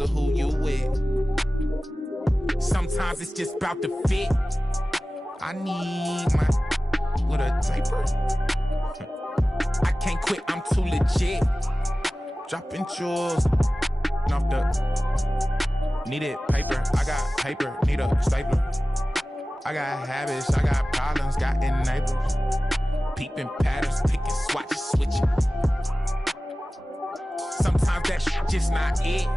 because of who you with. Sometimes it's just about to fit. I need my with a taper. I can't quit, I'm too legit. Dropping jewels off the needed paper. I got paper, need a stapler. I got habits, I got problems, got enablers. Peeping patterns, picking swatches, switching. Sometimes that shit just not it.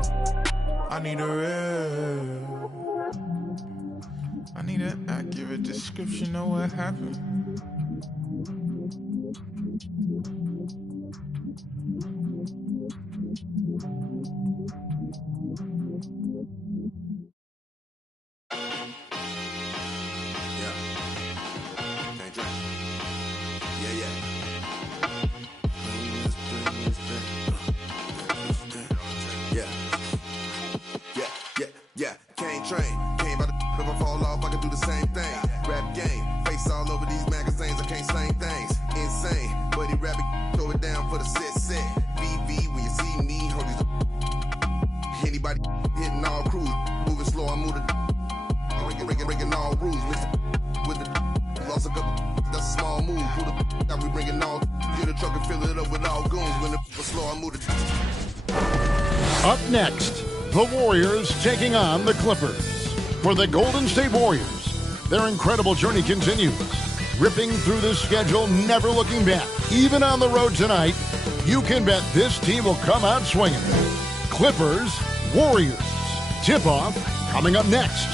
I need a real. I need an accurate description of what happened. Up next, the Warriors taking on the Clippers. For the Golden State Warriors, their incredible journey continues. Ripping through the schedule, never looking back. Even on the road tonight, you can bet this team will come out swinging. Clippers, Warriors. Tip-off coming up next.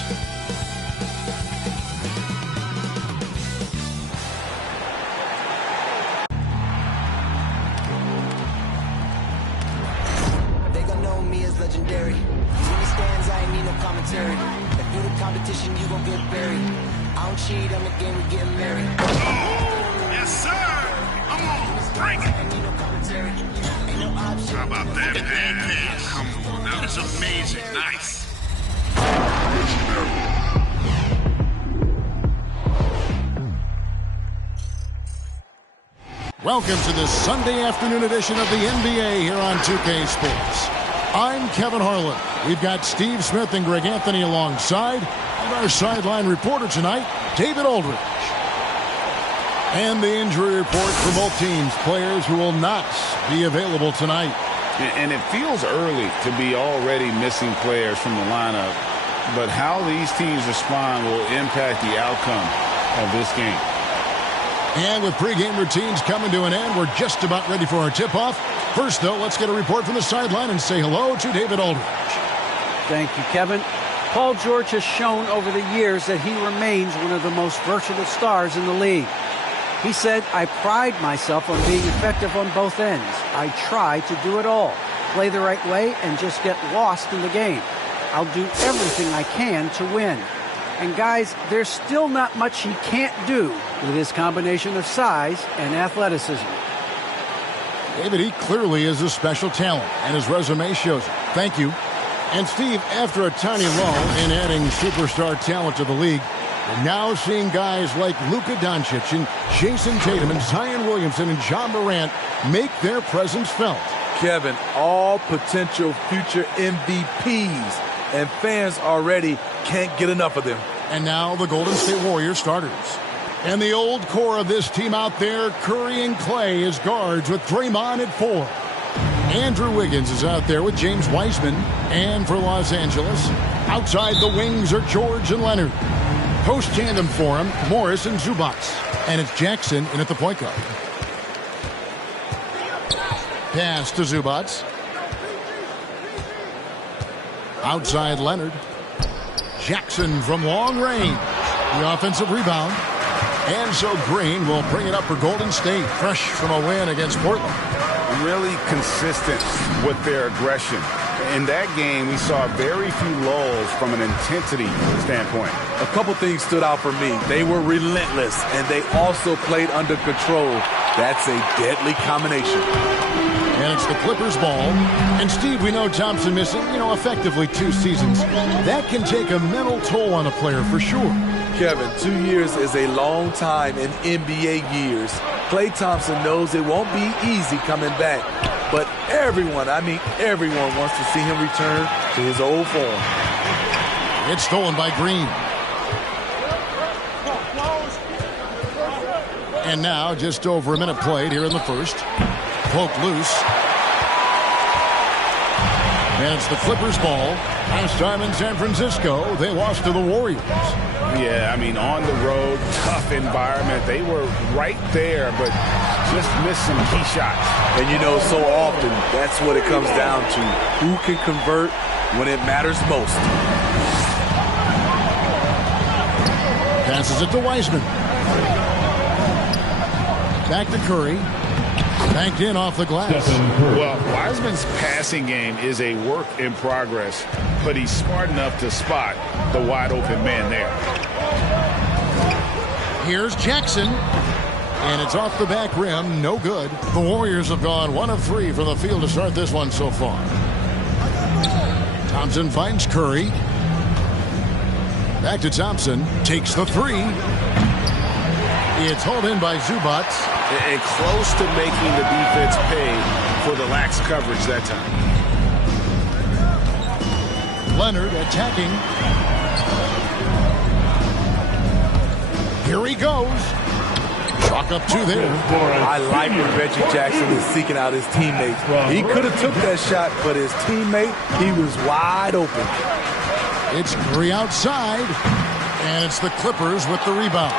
Welcome to this Sunday afternoon edition of the NBA here on 2K Sports. I'm Kevin Harlan. We've got Steve Smith and Greg Anthony alongside, and our sideline reporter tonight, David Aldridge. And the injury report for both teams, players who will not be available tonight. And it feels early to be already missing players from the lineup, but how these teams respond will impact the outcome of this game. And with pregame routines coming to an end, we're just about ready for our tip-off. First, though, let's get a report from the sideline and say hello to David Aldridge. Thank you, Kevin. Paul George has shown over the years that he remains one of the most versatile stars in the league. He said, "I pride myself on being effective on both ends. I try to do it all, play the right way, and just get lost in the game. I'll do everything I can to win." And guys, there's still not much he can't do with his combination of size and athleticism. David, he clearly is a special talent, and his resume shows it. Thank you. And Steve, after a tiny lull in adding superstar talent to the league, we're now seeing guys like Luka Doncic and Jason Tatum and Zion Williamson and John Morant make their presence felt. Kevin, all potential future MVPs, and fans already can't get enough of them. And now the Golden State Warriors starters. And the old core of this team out there, Curry and Clay as guards with Draymond at 4. Andrew Wiggins is out there with James Wiseman. And for Los Angeles, outside the wings are George and Leonard. Post tandem for him, Morris and Zubac. And it's Jackson in at the point guard. Pass to Zubac. Outside Leonard. Jackson from long range. The offensive rebound. And so Green will bring it up for Golden State, fresh from a win against Portland. Really consistent with their aggression. In that game, we saw very few lulls from an intensity standpoint. A couple things stood out for me. They were relentless, and they also played under control. That's a deadly combination. And it's the Clippers ball. And Steve, we know Thompson missing, effectively 2 seasons. That can take a mental toll on a player for sure. Kevin, 2 years is a long time in NBA years. Klay Thompson knows it won't be easy coming back. but everyone, I mean everyone, wants to see him return to his old form. It's stolen by Green. And now just over a minute played here in the first. Poked loose. And it's the Clippers ball. Last time in San Francisco, they lost to the Warriors. Yeah, I mean, on the road, tough environment. They were right there, but just missed some key shots. And you know, so often, that's what it comes down to. Who can convert when it matters most? Passes it to Wiseman. Back to Curry. Banked in off the glass. Well, Wiseman's passing game is a work in progress, but he's smart enough to spot the wide open man there. Here's Jackson. And it's off the back rim. No good. The Warriors have gone 1 of 3 from the field to start this one so far. Thompson finds Curry. Back to Thompson. Takes the 3. It's hauled in by Zubac. And close to making the defense pay for the lax coverage that time. Leonard attacking. Here he goes. Chalk up 2 there. I like when Reggie Jackson is seeking out his teammates. He could have took that shot, but his teammate, he was wide open. It's Curry outside. And it's the Clippers with the rebound.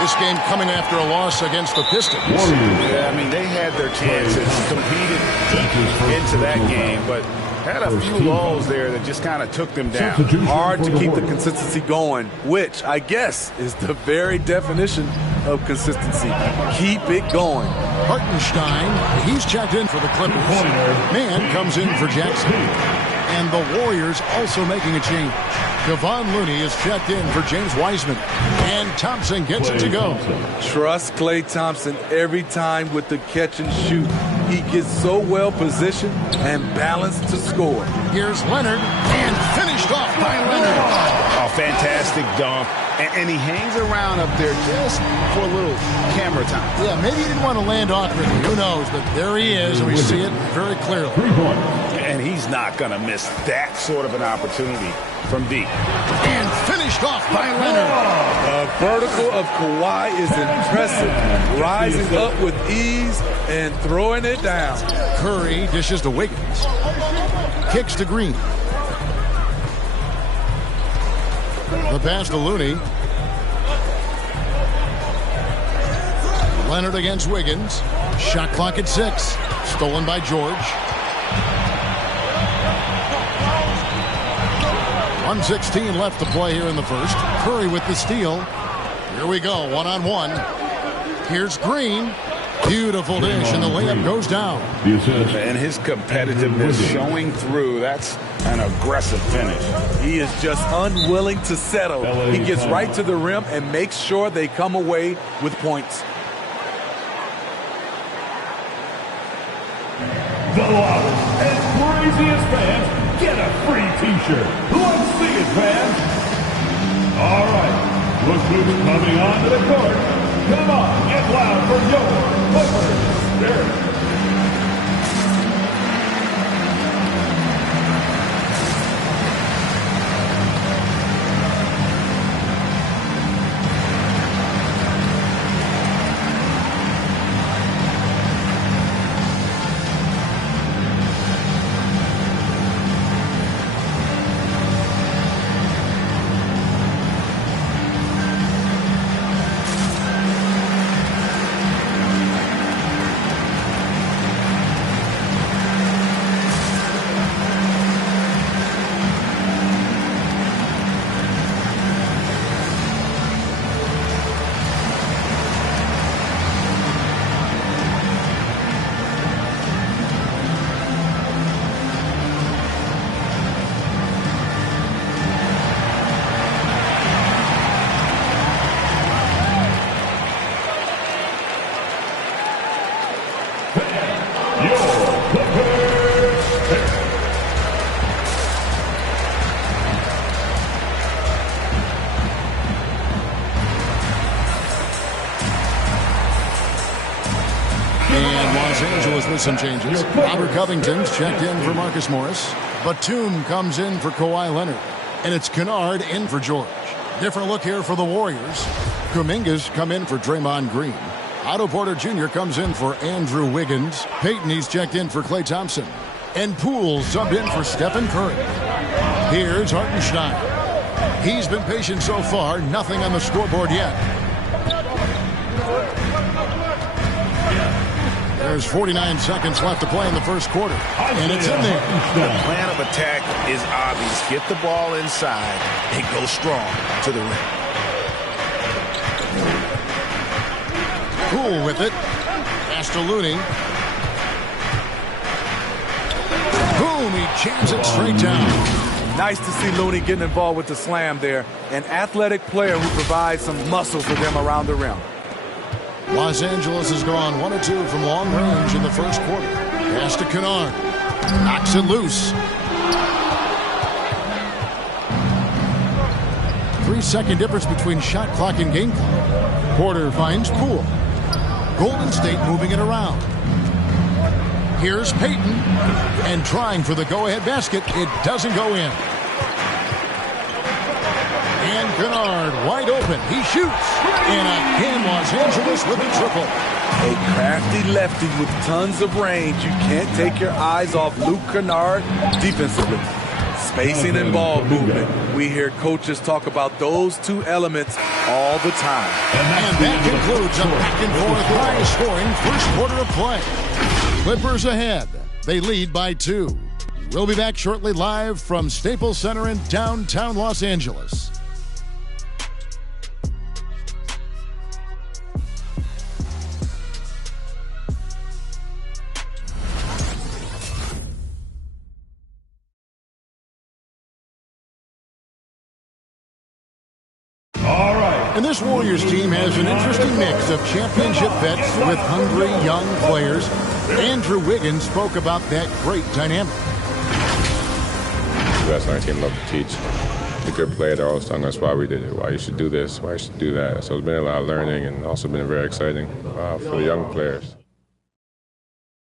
This game coming after a loss against the Pistons. Yeah, I mean, they had their chances, competed deep into that game, but had a few lulls there that just kind of took them down. Hard to keep the consistency going, which I guess is the very definition of consistency. Keep it going. Hartenstein, he's checked in for the Clippers. Man comes in for Jackson. And the Warriors also making a change. Kevon Looney is checked in for James Wiseman. And Thompson gets it to go. Trust Klay Thompson every time with the catch and shoot. He gets so well positioned and balanced to score. Here's Leonard, and finished off by Leonard. Oh, fantastic dunk. And he hangs around up there just for a little camera time. Yeah, maybe he didn't want to land awkwardly. Who knows? But there he is, and we see it very clearly. And he's not going to miss that sort of an opportunity from deep. And finished off by Leonard. The vertical of Kawhi is impressive. Rising up with ease and throwing it down. Curry dishes to Wiggins. Kicks to Green. The pass to Looney. Leonard against Wiggins. Shot clock at 6. Stolen by George. 1:16 left to play here in the first. Curry with the steal. Here we go, one-on-one. Here's Green. Beautiful dish, and the layup goes down. And his competitiveness showing through. That's an aggressive finish. He is just unwilling to settle. He gets right to the rim and makes sure they come away with points. The loudest and craziest fans get a free T-shirt. Let's see it, fans. All right, look who's coming onto the court. Come on, get loud for your Clippers Spirit. Angeles with some changes. Robert Covington's checked in for Marcus Morris. Batum comes in for Kawhi Leonard. And it's Kennard in for George. Different look here for the Warriors. Kuminga's come in for Draymond Green. Otto Porter Jr. comes in for Andrew Wiggins. Peyton, he's checked in for Klay Thompson. And Poole subbed in for Stephen Curry. Here's Hartenstein. He's been patient so far. Nothing on the scoreboard yet. There's 49 seconds left to play in the first quarter. And it's in there. The plan of attack is obvious. Get the ball inside and go strong to the rim. Poole with it. Pass to Looney. Boom, he jams it straight down. Nice to see Looney getting involved with the slam there. An athletic player who provides some muscle for them around the rim. Los Angeles has gone 1 of 2 from long range in the first quarter. Pass to Kennard. Knocks it loose. 3-second difference between shot clock and game clock. Porter finds Poole. Golden State moving it around. Here's Peyton. And trying for the go-ahead basket. It doesn't go in. And Kennard wide open. He shoots. And again, Los Angeles with a triple. A crafty lefty with tons of range. You can't take your eyes off Luke Kennard defensively. Spacing and ball movement. We hear coaches talk about those two elements all the time. And that concludes a back-and-forth high-scoring first quarter of play. Clippers ahead. They lead by 2. We'll be back shortly live from Staples Center in downtown Los Angeles. And this Warriors team has an interesting mix of championship vets with hungry young players. Andrew Wiggins spoke about that great dynamic. The best on our team love to teach. The good player, they're always telling us why we did it, why you should do this, why you should do that. So it's been a lot of learning and also been very exciting for the young players.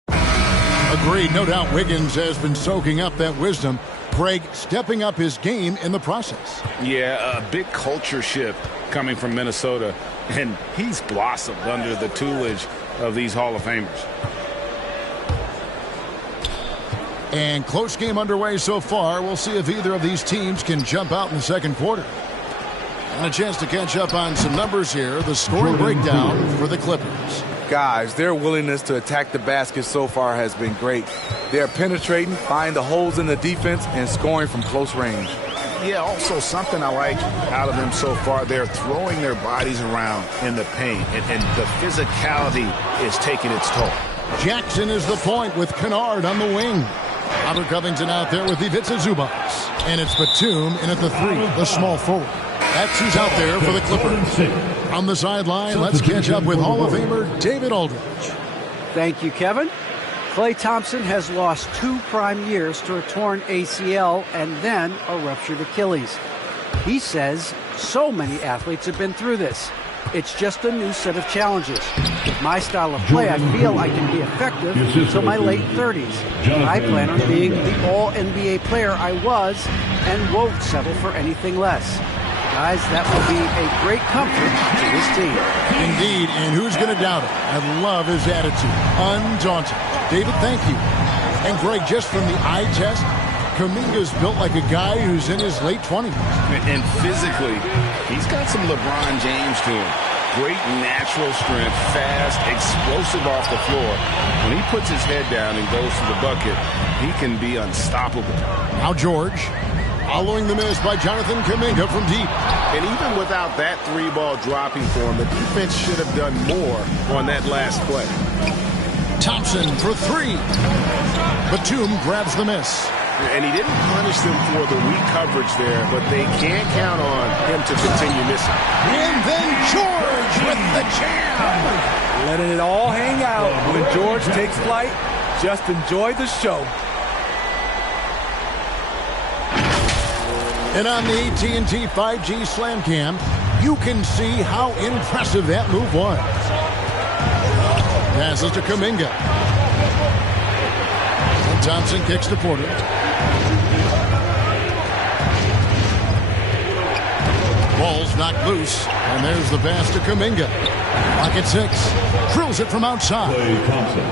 Agreed. No doubt Wiggins has been soaking up that wisdom. Greg stepping up his game in the process. Yeah, a big culture shift coming from Minnesota, and he's blossomed under the tutelage of these Hall of Famers. And close game underway so far. We'll see if either of these teams can jump out in the second quarter. And a chance to catch up on some numbers here. The scoring breakdown for the Clippers. Guys, their willingness to attack the basket so far has been great. They're penetrating, finding the holes in the defense, and scoring from close range. Yeah, also something I like out of them so far, they're throwing their bodies around in the paint, and the physicality is taking its toll. Jackson is the point with Kennard on the wing. Robert Covington out there with Ivica Zubac. And it's Batum in at the 3, the small forward. That's who's out there for the Clippers. On the sideline, let's catch up with Hall of Famer David Aldridge. Thank you, Kevin. Klay Thompson has lost 2 prime years to a torn ACL and then a ruptured Achilles. He says so many athletes have been through this. It's just a new set of challenges. With my style of play, I feel I can be effective until my late 30s. I plan on being the all-NBA player I was and won't settle for anything less. Guys, that will be a great comfort to this team. Indeed, and who's going to doubt it? I love his attitude. Undaunted. David, thank you. And Greg, just from the eye test, Kuminga's built like a guy who's in his late 20s. And physically, he's got some LeBron James to him. Great natural strength, fast, explosive off the floor. When he puts his head down and goes to the bucket, he can be unstoppable. Now George, following the miss by Jonathan Kuminga from deep. And even without that 3-ball dropping for him, the defense should have done more on that last play. Thompson for 3. Batum grabs the miss. And he didn't punish them for the weak coverage there, but they can't count on him to continue missing. And then George with the jam. Letting it all hang out. When George takes flight, just enjoy the show. And on the AT&T 5G Slam Cam, you can see how impressive that move was. Passes to Kuminga. Thompson kicks to Porter. Ball's knocked loose, and there's the pass to Kuminga. Clock at 6. Drills it from outside.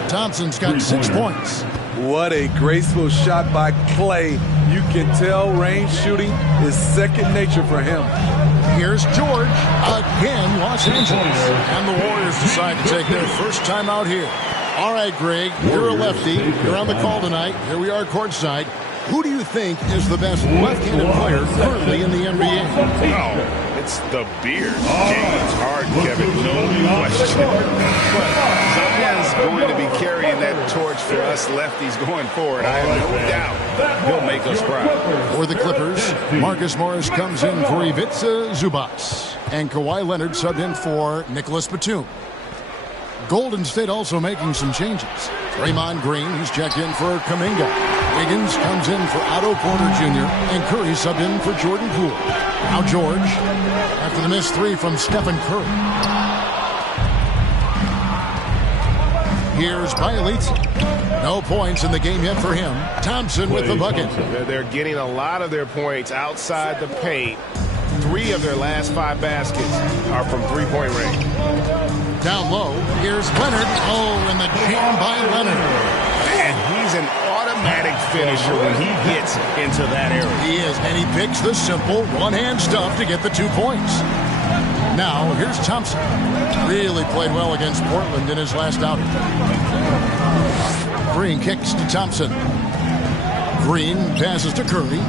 Thompson's got 6 points. What a graceful shot by Clay. You can tell range shooting is second nature for him. Here's George. Again, Los Angeles. And the Warriors decide to take their first time out here. All right, Greg, you're a lefty. You're on the call tonight. Here we are courtside. Who do you think is the best left-handed player currently in the NBA? Oh, it's the beard. James Harden, Kevin, no question. But someone's going to be carrying that torch for us lefties going forward. I have no doubt he'll make us proud. For the Clippers, Marcus Morris comes in for Ivica Zubac. And Kawhi Leonard subbed in for Nicholas Batum. Golden State also making some changes. Draymond Green, who's checked in for Kuminga. Wiggins comes in for Otto Porter Jr. And Curry subbed in for Jordan Poole. Now George, after the missed 3 from Stephen Curry. Here's Bielitsa. No points in the game yet for him. Thompson with the bucket. They're getting a lot of their points outside the paint. 3 of their last 5 baskets are from three-point range. Down low, here's Leonard. Oh, and the jam by Leonard. Man, he's an automatic finisher when he gets into that area. He is, and he picks the simple one-hand stuff to get the 2 points. Now, here's Thompson. Really played well against Portland in his last outing. Green kicks to Thompson. Green passes to Curry.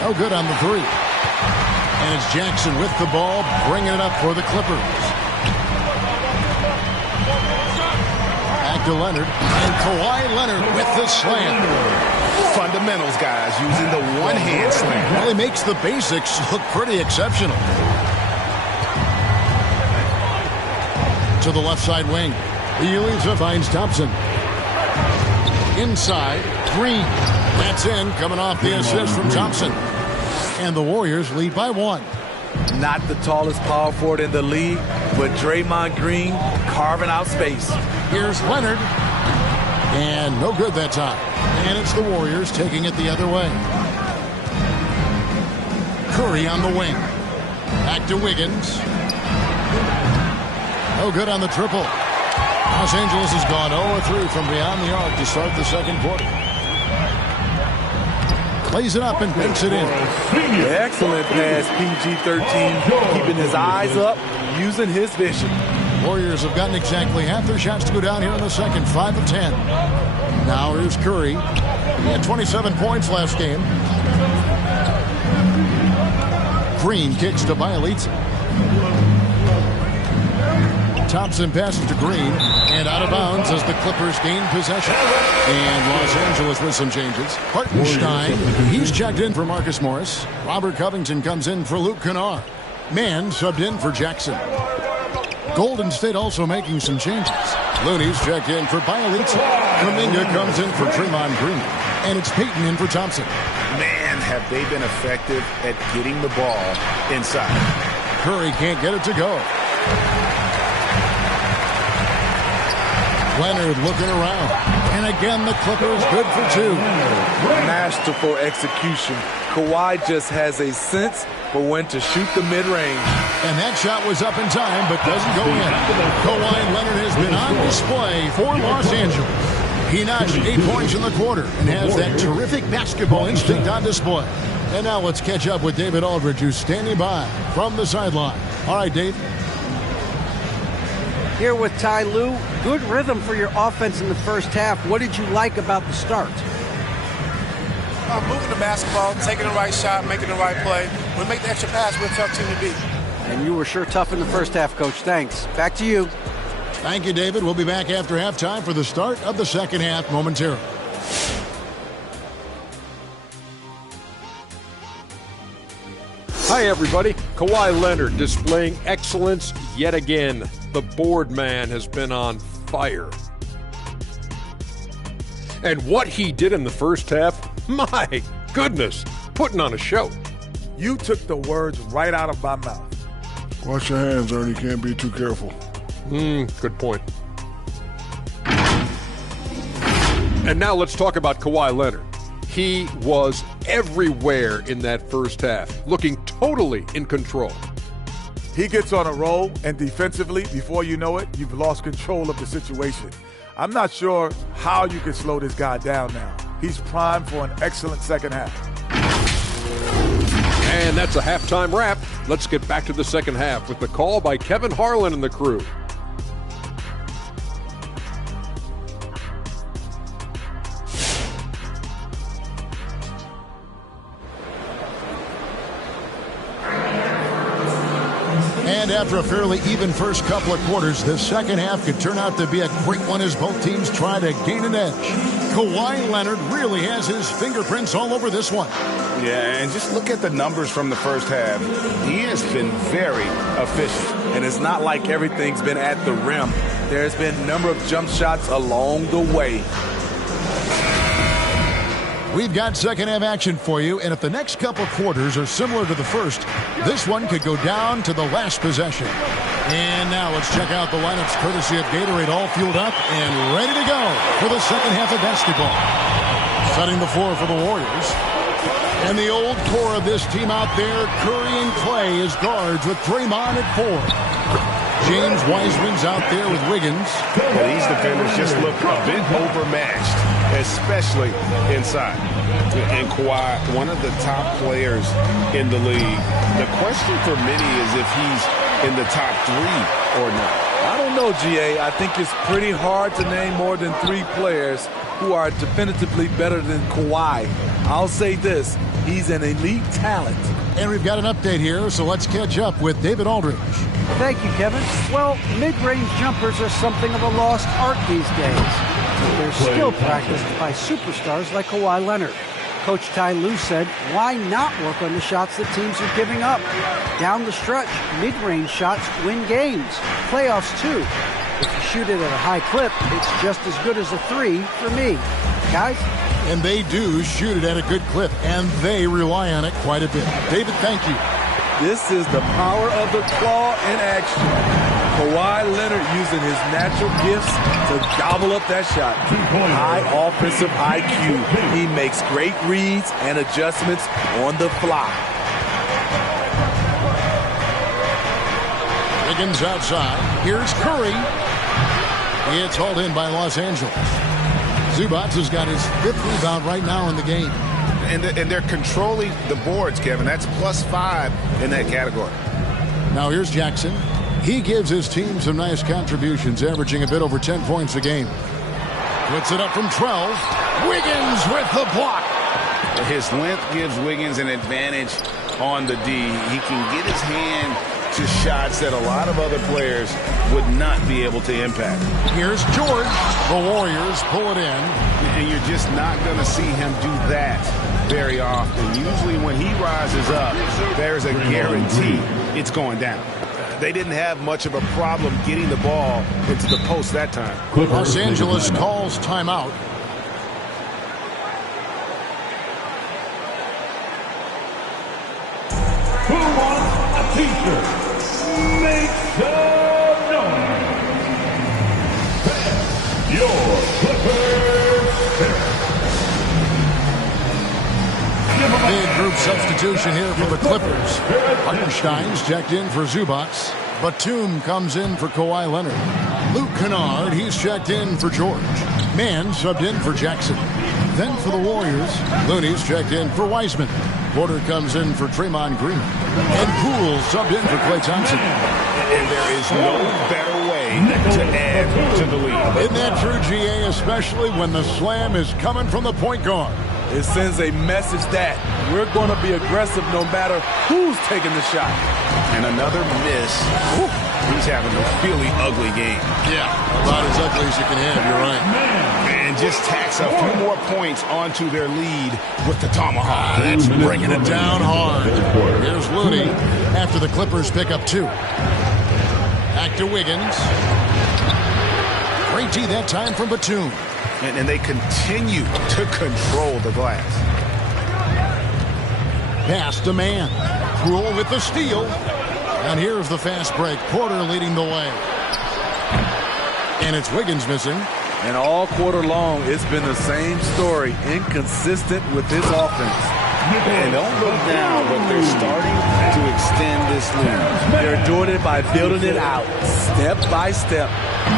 No good on the 3. And it's Jackson with the ball, bringing it up for the Clippers. Back to Leonard. And Kawhi Leonard with the slam. Fundamentals, guys, using the one-hand slam. Well, he makes the basics look pretty exceptional. To the left side wing. Bielitsa finds Thompson. Inside, Green. That's in, coming off the assist from Thompson. And the Warriors lead by 1. Not the tallest power forward in the league, but Draymond Green carving out space. Here's Leonard. And no good that time. And it's the Warriors taking it the other way. Curry on the wing. Back to Wiggins. No good on the triple. Los Angeles has gone 0-3 from beyond the arc to start the second quarter. Plays it up and banks it in. Excellent pass, PG-13. Keeping his eyes up, using his vision. Warriors have gotten exactly half their shots to go down here in the second, 5 of 10. Now here's Curry. He had 27 points last game. Green kicks to Bielitsa. Thompson passes to Green, and out of bounds as the Clippers gain possession. And Los Angeles with some changes. Hartenstein, he's checked in for Marcus Morris. Robert Covington comes in for Luke Kennard. Mann subbed in for Jackson. Golden State also making some changes. Looney's checked in for Bielitsa. Kuminga comes in for Draymond Green. And it's Payton in for Thompson. Man, have they been effective at getting the ball inside. Curry can't get it to go. Leonard looking around. And again, the Clippers good for 2. Masterful execution. Kawhi just has a sense for when to shoot the mid-range. And that shot was up in time, but doesn't go in. Kawhi Leonard has been on display for Los Angeles. He notched 8 points in the quarter and has that terrific basketball instinct on display. And now let's catch up with David Aldridge, who's standing by from the sideline. All right, Dave. Here with Ty Lue, good rhythm for your offense in the first half. What did you like about the start? Moving the basketball, taking the right shot, making the right play. When we make the extra pass, we're a tough team to beat. And you were sure tough in the first half, Coach. Thanks. Back to you. Thank you, David. We'll be back after halftime for the start of the second half momentarily. Hi, everybody. Kawhi Leonard displaying excellence yet again. The board man has been on fire. And what he did in the first half, my goodness, putting on a show. You took the words right out of my mouth. Wash your hands, Ernie. Can't be too careful. Good point. And now let's talk about Kawhi Leonard. He was everywhere in that first half, looking totally in control. He gets on a roll, and defensively, before you know it, you've lost control of the situation. I'm not sure how you can slow this guy down now. He's primed for an excellent second half. And that's a halftime wrap. Let's get back to the second half with the call by Kevin Harlan and the crew. And after a fairly even first couple of quarters, the second half could turn out to be a great one as both teams try to gain an edge. Kawhi Leonard really has his fingerprints all over this one. Yeah, and just look at the numbers from the first half. He has been very efficient. And it's not like everything's been at the rim. There's been a number of jump shots along the way. We've got second half action for you, and if the next couple quarters are similar to the first, this one could go down to the last possession. And now let's check out the lineups courtesy of Gatorade, all fueled up and ready to go for the second half of basketball. Setting the floor for the Warriors. And the old core of this team out there, Curry and Clay as guards with Draymond at 4. James Wiseman's out there with Wiggins. And these defenders just look a bit overmatched, especially inside. And Kawhi, one of the top players in the league. The question for many is if he's in the top 3 or not. I don't know, GA. I think it's pretty hard to name more than 3 players who are definitively better than Kawhi. I'll say this, he's an elite talent. And we've got an update here, so let's catch up with David Aldridge. Thank you, Kevin. Well, mid-range jumpers are something of a lost art these days. They're still practiced by superstars like Kawhi Leonard. Coach Ty Lue said, why not work on the shots that teams are giving up? Down the stretch, mid-range shots win games. Playoffs, too. If you shoot it at a high clip, it's just as good as a 3 for me. Guys? And they do shoot it at a good clip, and they rely on it quite a bit. David, thank you. This is the power of the claw in action. Kawhi Leonard using his natural gifts to gobble up that shot. High offensive IQ. He makes great reads and adjustments on the fly. Wiggins outside. Here's Curry. It's hauled in by Los Angeles. Zubac has got his 5th rebound right now in the game. And they're controlling the boards, Kevin. That's +5 in that category. Now here's Jackson. He gives his team some nice contributions, averaging a bit over 10 points a game. Puts it up from 12. Wiggins with the block. His length gives Wiggins an advantage on the D. He can get his hand to shots that a lot of other players would not be able to impact. Here's George. The Warriors pull it in. And you're just not going to see him do that very often. Usually when he rises up, there's a guarantee it's going down. They didn't have much of a problem getting the ball into the post that time. Los Angeles calls timeout. Who wants a t-shirt? Make some noise. Your Clippers. Big group substitution here for the Clippers. Hartenstein's checked in for Zubac. Batum comes in for Kawhi Leonard. Luke Kennard, he's checked in for George. Mann subbed in for Jackson. Then for the Warriors, Looney's checked in for Wiseman. Porter comes in for Draymond Green. And Poole subbed in for Klay Thompson. And there is no better way to add to the lead. Isn't that true, GA, especially when the slam is coming from the point guard? It sends a message that we're going to be aggressive no matter who's taking the shot. And another miss. Whew. He's having a really ugly game. Yeah, about as ugly as you can have, you're right. And just tacks a few more points onto their lead with the tomahawk. That's bringing it down hard. Here's Looney after the Clippers pick up 2. Back to Wiggins. Great D that time from Batum. And they continue to control the glass. Pass to Mann. Poole with the steal. And here's the fast break. Porter leading the way. And it's Wiggins missing. And all quarter long, it's been the same story, inconsistent with his offense. And don't look down, but they're starting to extend this lead. They're doing it by building it out, step by step,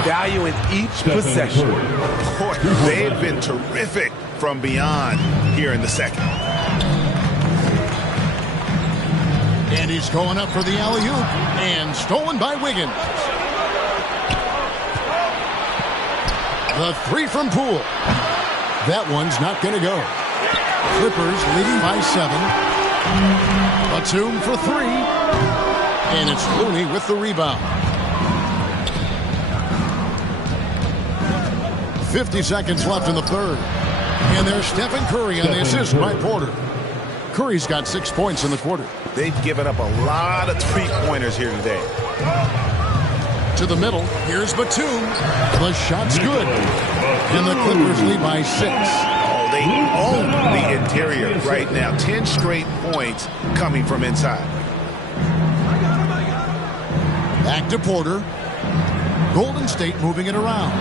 valuing each possession. Boy, they've been terrific from beyond here in the second. And he's going up for the alley-oop, and stolen by Wiggins. The three from Poole. That one's not going to go. Clippers leading by 7. Batum for 3. And it's Looney with the rebound. 50 seconds left in the third. And there's Stephen Curry on the assist by Porter. Curry's got 6 points in the quarter. They've given up a lot of three-pointers here today. To the middle, here's Batum. The shot's good. And the Clippers lead by 6. Oh, they own the interior right now. 10 straight points coming from inside. Back to Porter. Golden State moving it around.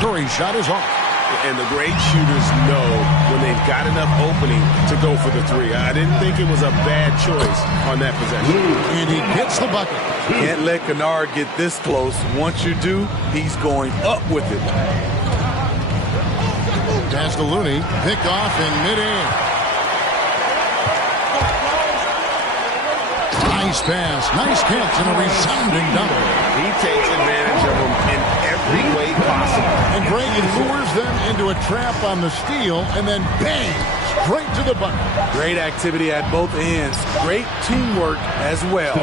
Curry's shot is off. And the great shooters know when they've got enough opening to go for the three. I didn't think it was a bad choice on that possession. And he gets the bucket. Can't let Kennard get this close. Once you do, he's going up with it. Pass to Looney. Picked off in midair. Nice pass. Nice catch and a resounding double. He takes advantage of them in every way possible. And Greg lures them into a trap on the steal, and then bang, straight to the bucket. Great activity at both ends. Great teamwork as well.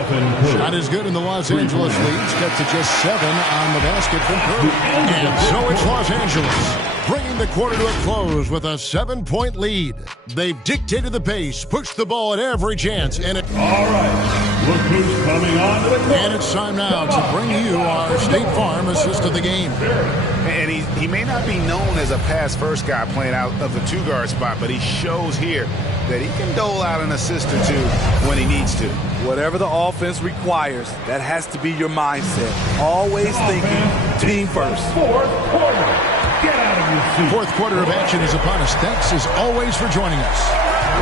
Shot is good, and the Los Angeles leads cut to just 7 on the basket from Curry. And so it's Los Angeles, bringing the quarter to a close with a 7-point lead. They've dictated the pace, pushed the ball at every chance, and it... All right, look who's coming on to the court. And it's time now to bring you our State Farm assist of the game. And he may not be known as a pass-first guy playing out of the two-guard spot, but he shows here that he can dole out an assist or two when he needs to. Whatever the offense requires, that has to be your mindset. Always thinking team first. Fourth quarter. Get out of your seat. Fourth quarter of action is upon us. Thanks as always for joining us.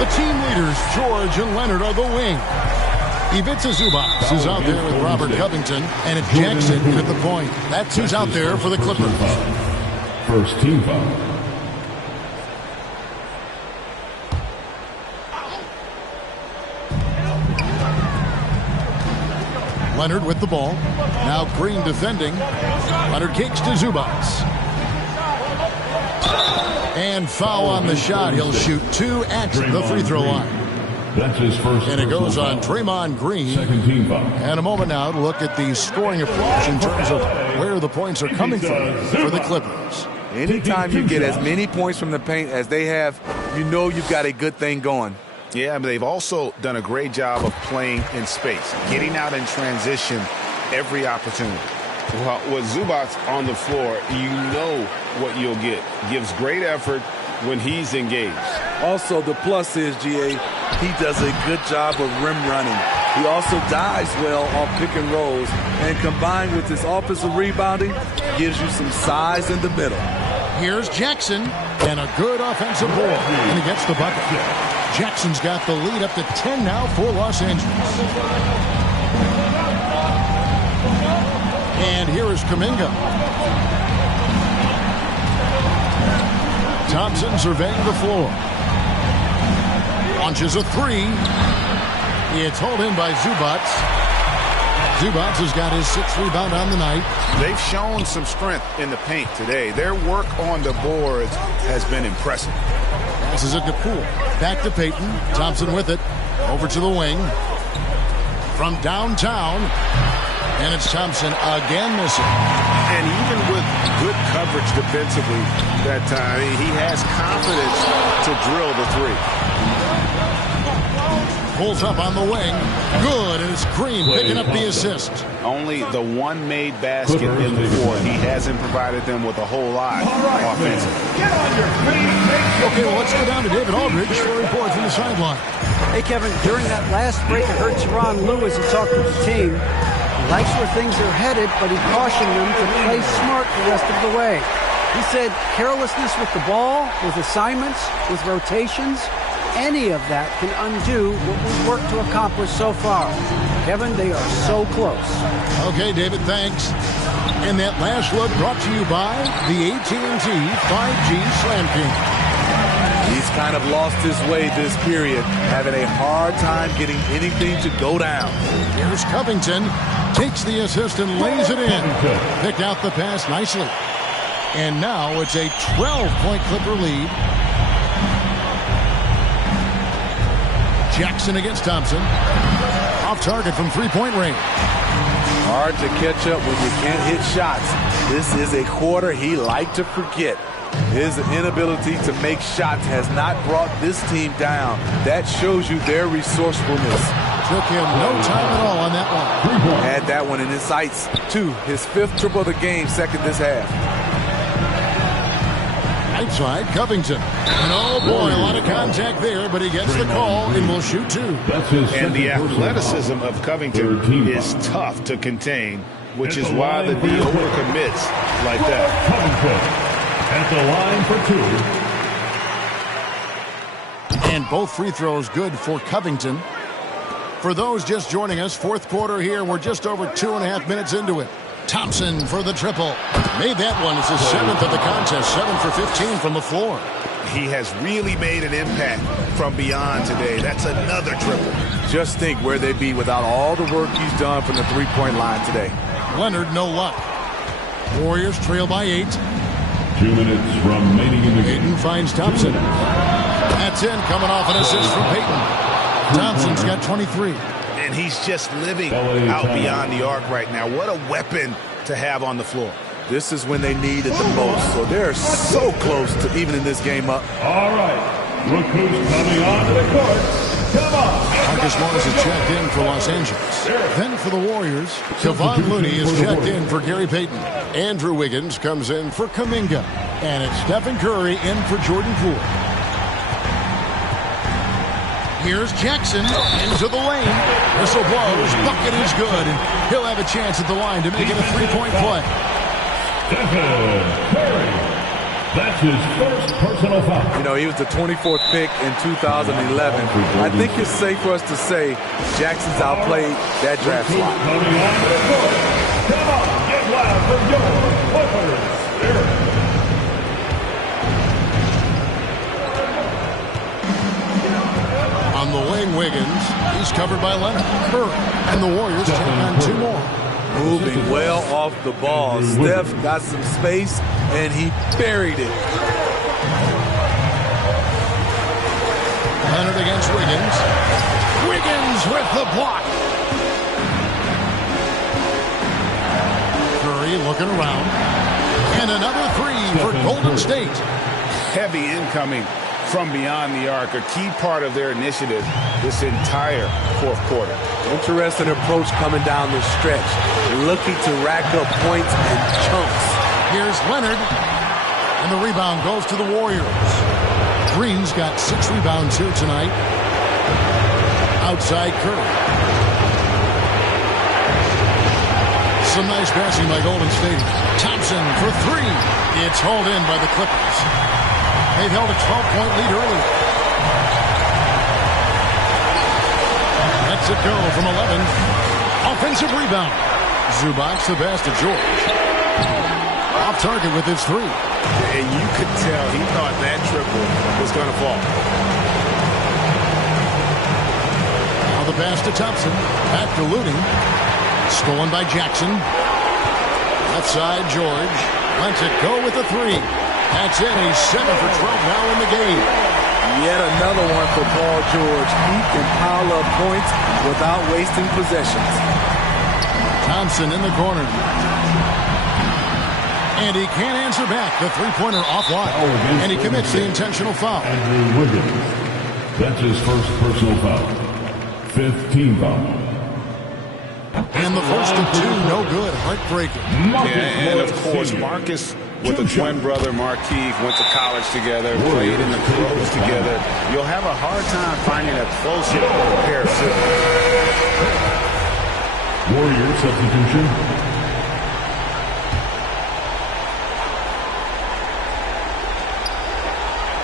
The team leaders, George and Leonard, are the wing. Ivica Zubac is out there with Robert Covington, and it's Jackson at the point. That's who's out there for the Clippers. First team foul. Leonard with the ball. Now Green defending. Leonard kicks to Zubac. And foul on the shot. He'll shoot 2 at the free throw line. That's his first. And it goes on Draymond Green. Second team foul. And a moment now to look at the scoring approach in terms of where the points are coming from for the Clippers. Anytime you get as many points from the paint as they have, you know you've got a good thing going. Yeah, but they've also done a great job of playing in space, getting out in transition every opportunity. Well, with Zubac on the floor, you know what you'll get. Gives great effort when he's engaged. Also, the plus is, GA, he does a good job of rim running. He also dives well off pick and rolls, and combined with his offensive rebounding, gives you some size in the middle. Here's Jackson, and a good offensive ball, and he gets the bucket. Jackson's got the lead up to 10 now for Los Angeles. And here is Kuminga. Thompson surveying the floor. Launches a 3. It's hauled in by Zubac. Zubac has got his 6th rebound on the night. They've shown some strength in the paint today. Their work on the boards has been impressive. Passes it to Poole. Back to Payton. Thompson with it. Over to the wing. From downtown. And it's Thompson again missing. And even with good coverage defensively that time, he has confidence to drill the 3. Pulls up on the wing. Good, and it's Green picking up the assist. Only the one made basket in the court. He hasn't provided them with a whole lot offensively. Get on your feet. Okay, well, let's go down to David Aldridge for a report from the sideline. Hey, Kevin, during that last break, I heard Tyronn Lue as he talked with the team. He likes where things are headed, but he cautioned them to play smart the rest of the way. He said carelessness with the ball, with assignments, with rotations, any of that can undo what we've worked to accomplish so far. Kevin, they are so close. Okay, David, thanks. And that last look brought to you by the AT&T 5G Slam King. He's kind of lost his way this period, having a hard time getting anything to go down. Here's Covington, takes the assist and lays it in. Picked out the pass nicely. And now it's a 12-point Clipper lead. Jackson against Thompson. Off target from three-point range. Hard to catch up when you can't hit shots. This is a quarter he liked to forget. His inability to make shots has not brought this team down. That shows you their resourcefulness. Took him no time at all on that one. Had that one in his sights, too. His 5th triple of the game, second this half. Outside, Covington. And oh boy, a lot of contact there, but he gets the call and will shoot two. And the athleticism of Covington is tough to contain, which is why the D overcommits like that. Covington at the line for 2. And both free throws good for Covington. For those just joining us, fourth quarter here, we're just over 2.5 minutes into it. Thompson for the triple. Made that one. It's his 7th of the contest. 7 for 15 from the floor. He has really made an impact from beyond today. That's another triple. Just think where they'd be without all the work he's done from the three-point line today. Leonard, no luck. Warriors trail by 8. 2 minutes remaining in the game. Payton finds Thompson. That's in, coming off an assist from Payton. Thompson's got 23. And he's just living out beyond the arc right now. What a weapon to have on the floor. This is when they need it the most. So they're so close to evening this game up. All right. Look who's coming onto the court. Come on. Marcus Morris is checked in for Los Angeles. Then for the Warriors, Kevon Looney is checked in for Gary Payton. Andrew Wiggins comes in for Kuminga. And it's Stephen Curry in for Jordan Poole. Here's Jackson into the lane. Whistle blows. Bucket is good. And he'll have a chance at the line to make it a three-point play. Stephen Curry. That's his first personal foul. You know, he was the 24th pick in 2011. I think it's safe for us to say Jackson's outplayed that draft slot. Coming on to the court. Come on, get loud for your Clippers. On the wing, Wiggins. He's covered by Leonard. Curry. And the Warriors take on 2 more. Moving well off the ball. Steph got some space, and he buried it. Leonard against Wiggins. Wiggins with the block. Curry looking around. And another 3 for Golden State. Heavy incoming from beyond the arc, a key part of their initiative this entire fourth quarter. Interesting approach coming down the stretch, looking to rack up points and chunks. Here's Leonard, and the rebound goes to the Warriors. Green's got 6 rebounds here tonight. Outside Curry. Some nice passing by Golden State. Thompson for 3. It's hauled in by the Clippers. They've held a 12-point lead earlier. Lets it go from 11. Offensive rebound. Zubac the pass to George. Off target with his 3. And you could tell he thought that triple was going to fall. Now the pass to Thompson. Back to Looney. Stolen by Jackson. Left side, George. Lets it go with the 3. That's it. He's 7 for 12 now in the game. Yet another one for Paul George. He can pile up points without wasting possessions. Thompson in the corner. And he can't answer back. The three-pointer offline. And he commits the intentional foul. Andrew Wiggins. That's his first personal foul. 5th team foul. And the first of 2, no good. Heartbreaking. Yeah, and of course, Marcus with the twin brother Markieff went to college together, played in the pros together. You'll have a hard time finding a closer pair of siblings. Warrior substitution.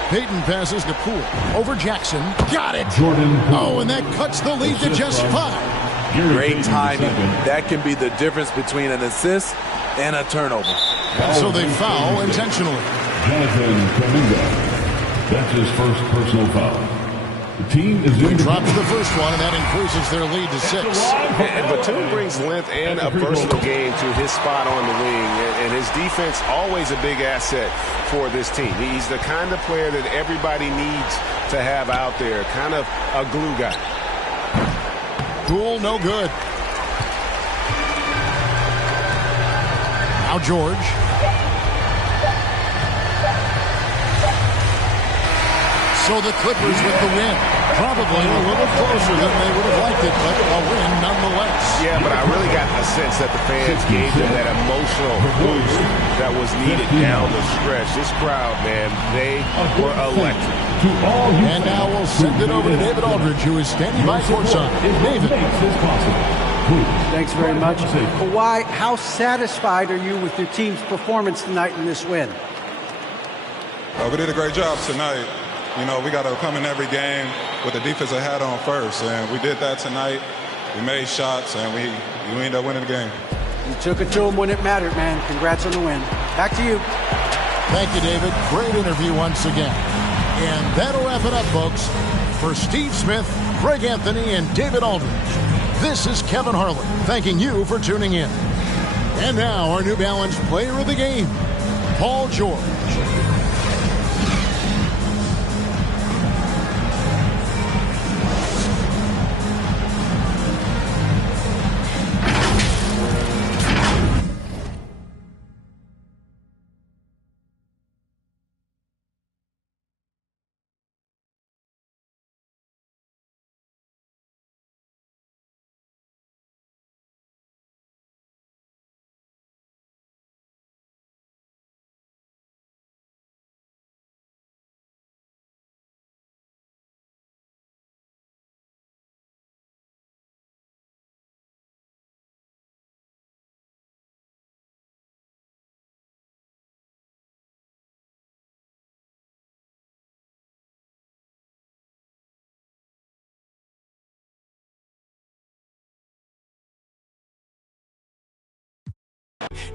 Payton passes to Poole. Over Jackson. Got it. Jordan Poole. Oh, and that cuts the lead to just 5. Great timing. That can be the difference between an assist and a turnover. And so they foul intentionally. Jonathan Kuminga. That's his first personal foul. The team is He drops the first one, and that increases their lead to 6. And Batum brings length and a versatile game to his spot on the wing, and his defense always a big asset for this team. He's the kind of player that everybody needs to have out there, kind of a glue guy. Poole, no good. Now George. So the Clippers with the win. Probably a little closer than they would have liked it, but a win nonetheless. Yeah, but I really got a sense that the fans gave them that emotional boost that was needed down the stretch. This crowd, man, they were electric. And now we'll send it over to David Aldridge, who is standing by courtside. David. Thanks very much. Kawhi, how satisfied are you with your team's performance tonight in this win? We did a great job tonight. You know, we got to come in every game with the defensive hat on first, and we did that tonight. We made shots, and we ended up winning the game. You took it to them when it mattered, man. Congrats on the win. Back to you. Thank you, David. Great interview once again. And that'll wrap it up, folks. For Steve Smith, Greg Anthony, and David Aldridge, this is Kevin Harlan thanking you for tuning in. And now our New Balance player of the game, Paul George.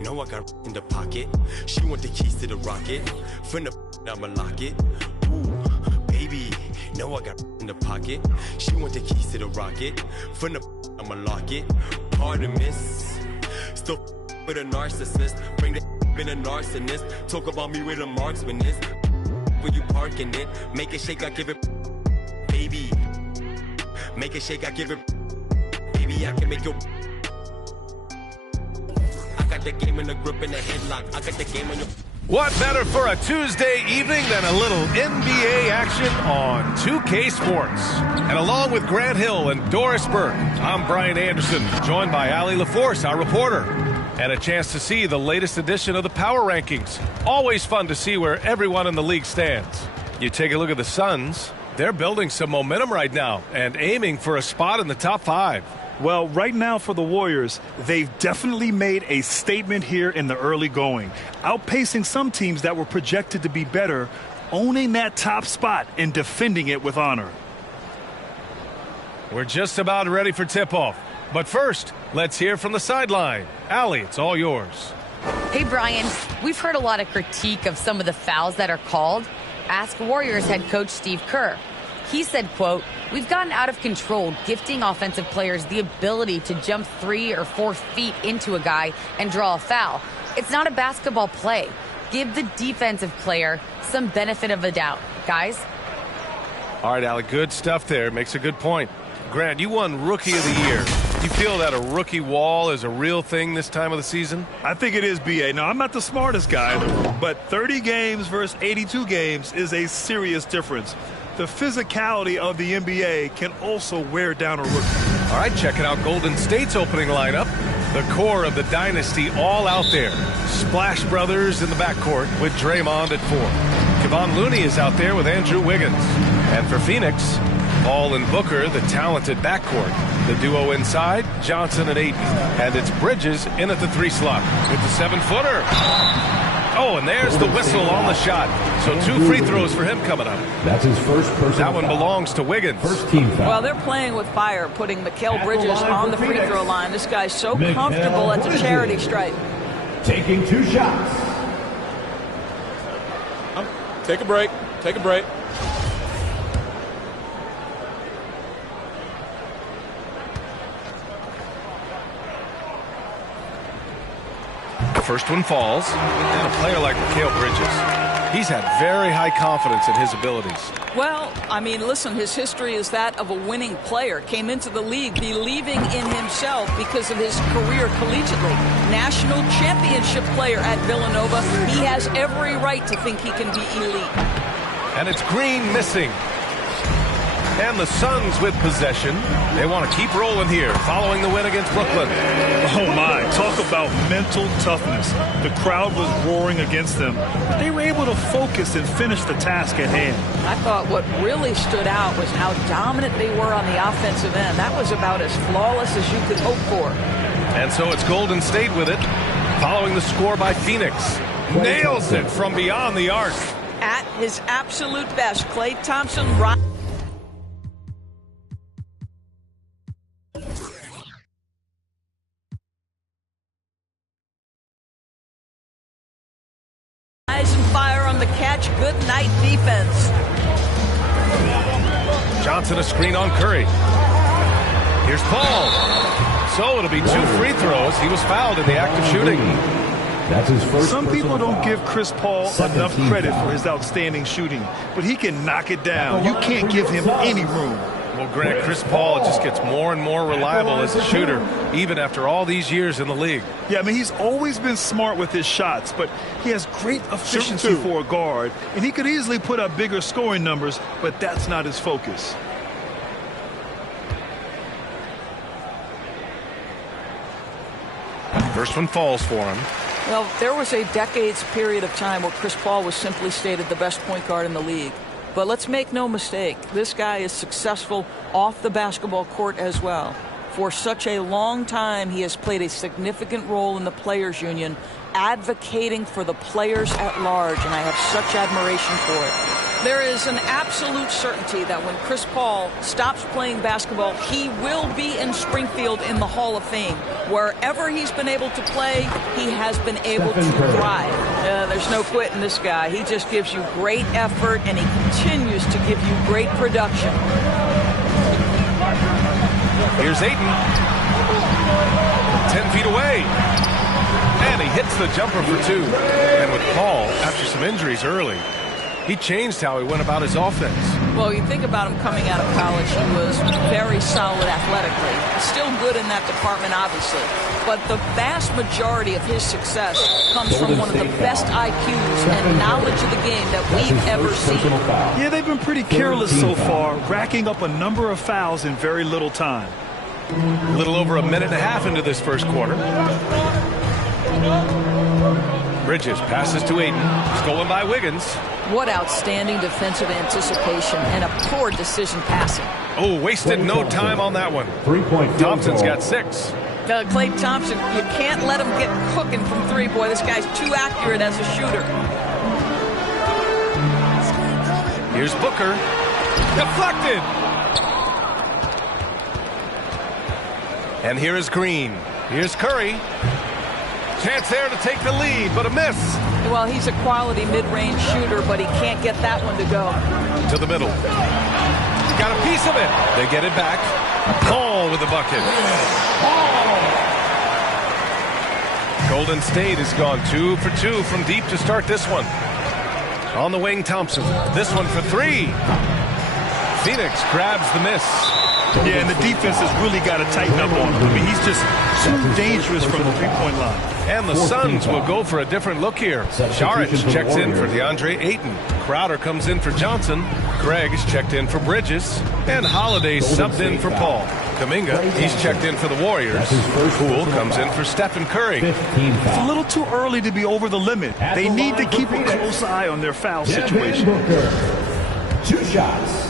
No, I got in the pocket. She want the keys to the rocket. From the I'ma lock it. Ooh, baby. No, I got in the pocket. She want the keys to the rocket. From the I'ma lock it. Pardon, miss. Still with a narcissist. Bring the in a narcissist. Talk about me with a marksman is. When you parking it, make it shake, I give it. Baby. Make it shake, I give it. Baby, I can make your. Got the game in the grip and the headlock. I got the game on your. What better for a Tuesday evening than a little NBA action on 2K Sports? And along with Grant Hill and Doris Burke, I'm Brian Anderson, joined by Allie LaForce, our reporter, and a chance to see the latest edition of the Power Rankings. Always fun to see where everyone in the league stands. You take a look at the Suns, they're building some momentum right now and aiming for a spot in the top 5. Well, right now for the Warriors, they've definitely made a statement here in the early going, outpacing some teams that were projected to be better, owning that top spot and defending it with honor. We're just about ready for tip-off. But first, let's hear from the sideline. Allie, it's all yours. Hey, Brian, we've heard a lot of critique of some of the fouls that are called. Ask Warriors head coach Steve Kerr. He said, quote, "We've gotten out of control, gifting offensive players the ability to jump 3 or 4 feet into a guy and draw a foul. It's not a basketball play. Give the defensive player some benefit of the doubt, guys." All right, Allie, good stuff there. Makes a good point. Grant, you won Rookie of the Year. Do you feel that a rookie wall is a real thing this time of the season? I think it is, B.A. Now, I'm not the smartest guy, but 30 games versus 82 games is a serious difference. The physicality of the NBA can also wear down a rookie. All right, checking out Golden State's opening lineup. The core of the dynasty all out there. Splash Brothers in the backcourt with Draymond at 4. Kevon Looney is out there with Andrew Wiggins. And for Phoenix, Paul and Booker, the talented backcourt. The duo inside, Johnson and Ayton. And it's Bridges in at the 3 slot with the 7-footer. Oh, and there's the whistle on the shot. So 2 free throws for him coming up. That's his first personal That one belongs to Wiggins. First team foul. Well, they're playing with fire, putting Mikal Bridges on the free throw line. This guy's so comfortable at the charity stripe. Taking 2 shots. Take a break. Take a break. The first one falls, and a player like Mikal Bridges, he's had very high confidence in his abilities. Well, I mean, listen, his history is that of a winning player. Came into the league believing in himself because of his career collegiately. National championship player at Villanova. He has every right to think he can be elite. And it's Green missing. And the Suns with possession. They want to keep rolling here following the win against Brooklyn. Oh my, talk about mental toughness. The crowd was roaring against them, but they were able to focus and finish the task at hand. I thought what really stood out was how dominant they were on the offensive end. That was about as flawless as you could hope for. And so it's Golden State with it, following the score by Phoenix. Nails it from beyond the arc. At his absolute best, Klay Thompson fire on the catch. Good night defense. Johnson a screen on Curry. Here's Paul. So it'll be 2 free throws. He was fouled in the act of shooting. That's his first. Some people don't give Chris Paul enough credit for his outstanding shooting, but he can knock it down. You can't give him any room. Well, Grant, Chris Paul just gets more and more reliable as a shooter, even after all these years in the league. Yeah, I mean, he's always been smart with his shots, but he has great efficiency for a guard, and he could easily put up bigger scoring numbers, but that's not his focus. First one falls for him. Well, there was a decades period of time where Chris Paul was simply stated the best point guard in the league. But let's make no mistake, this guy is successful off the basketball court as well. For such a long time, he has played a significant role in the Players Union, advocating for the players at large, and I have such admiration for it. There is an absolute certainty that when Chris Paul stops playing basketball, he will be in Springfield in the Hall of Fame. Wherever he's been able to play, he has been able to thrive. There's no quitting this guy. He just gives you great effort, and he continues to give you great production. Here's Ayton. 10 feet away. And he hits the jumper for 2. And with Paul, after some injuries early, he changed how he went about his offense. Well, you think about him coming out of college, he was very solid athletically. Still good in that department, obviously. But the vast majority of his success comes from one of the best IQs and knowledge of the game that we've ever seen. Yeah, they've been pretty careless so far, racking up a number of fouls in very little time. A little over a minute and a half into this first quarter. Bridges passes to Ayton. Stolen by Wiggins. What outstanding defensive anticipation and a poor decision passing. Oh, wasted no time on that one. 3-point. Thompson's got 6. Klay Thompson, you can't let him get cooking from 3. Boy, this guy's too accurate as a shooter. Here's Booker. Deflected. And here is Green. Here's Curry. Chance there to take the lead, but a miss. Well, he's a quality mid-range shooter, but he can't get that one to go. To the middle. Got a piece of it. They get it back. Paul with the bucket. Golden State has gone 2 for 2 from deep to start this one. On the wing, Thompson. This one for 3. Phoenix grabs the miss. Yeah, and the defense has really got to tighten up on him. I mean, he's just too dangerous from the three-point line. And the Suns will go for a different look here. Saric checks in for DeAndre Ayton. Crowder comes in for Johnson. Gregg's checked in for Bridges. And Holiday subbed in for Paul. Kuminga, he's checked in for the Warriors. Poole comes in for Stephen Curry. It's a little too early to be over the limit. They need to keep a close eye on their foul situation. 2 shots.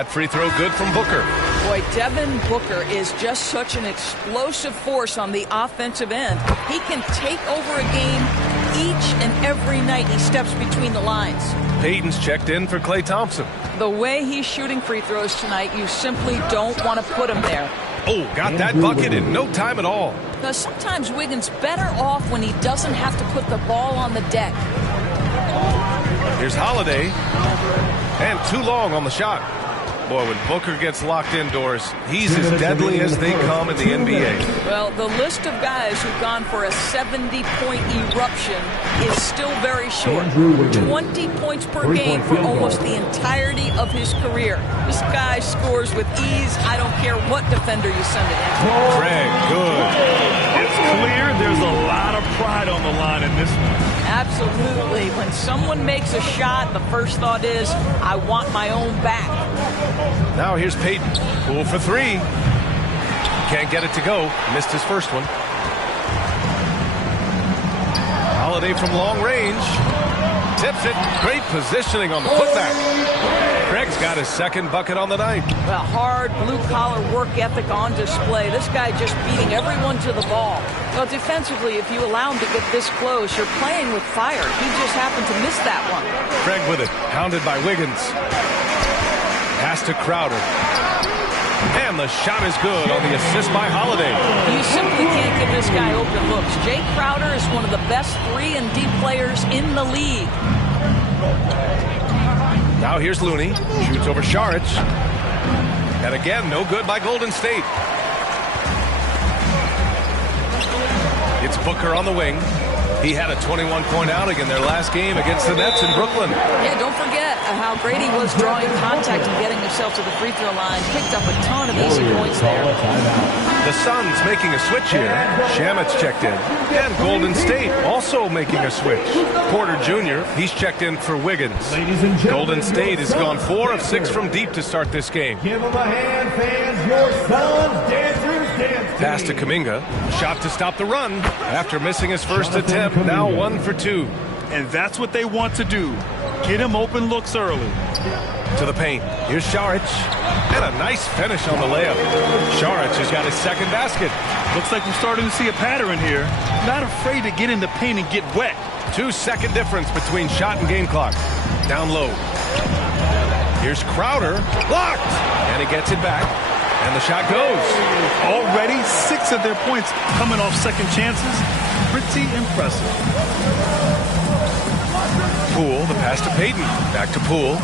That free throw good from Booker. Boy, Devin Booker is just such an explosive force on the offensive end. He can take over a game each and every night he steps between the lines. Payton's checked in for Klay Thompson. The way he's shooting free throws tonight, you simply don't want to put him there. Oh, got that bucket in no time at all. Now, sometimes Wiggins better off when he doesn't have to put the ball on the deck. Here's Holiday. And too long on the shot. Boy, when Booker gets locked indoors, he's as deadly as they come in the NBA. Well, the list of guys who've gone for a 70-point eruption is still very short. 20 points per game for almost the entirety of his career. This guy scores with ease. I don't care what defender you send it in. Craig, good. It's clear there's a lot of pride on the line in this one. Absolutely. When someone makes a shot, the first thought is, I want my own back. Now here's Payton. Poole for three. Can't get it to go. Missed his first one. Holiday from long range. Tips it. Great positioning on the putback. Craig's got his second bucket on the night. Well, hard blue-collar work ethic on display. This guy just beating everyone to the ball. Well, defensively, if you allow him to get this close, you're playing with fire. He just happened to miss that one. Craig with it. Pounded by Wiggins. Pass to Crowder. And the shot is good on the assist by Holiday. You simply can't give this guy open looks. Jay Crowder is one of the best 3-and-D players in the league. Now here's Looney. Shoots over Šarić. And again, no good by Golden State. It's Booker on the wing. He had a 21-point outing in their last game against the Nets in Brooklyn. Yeah, don't forget how great he was drawing contact and getting himself to the free throw line. Picked up a ton of easy points there. The Suns making a switch here. Shamet's checked in. And Golden State also making a switch. Porter Jr., he's checked in for Wiggins. Golden State has gone 4 of 6 from deep to start this game. Give them a hand, fans. Your Suns dancers dance. Pass to Kuminga. Shot to stop the run. After missing his first attempt, now 1 for 2. And that's what they want to do. Get him open looks early. To the paint. Here's Šarić. And a nice finish on the layup. Šarić has got his second basket. Looks like we're starting to see a pattern here. Not afraid to get in the paint and get wet. 2-second difference between shot and game clock. Down low. Here's Crowder. Blocked. And he gets it back. And the shot goes. Already 6 of their points coming off second chances. Pretty impressive. Poole, the pass to Payton. Back to Poole.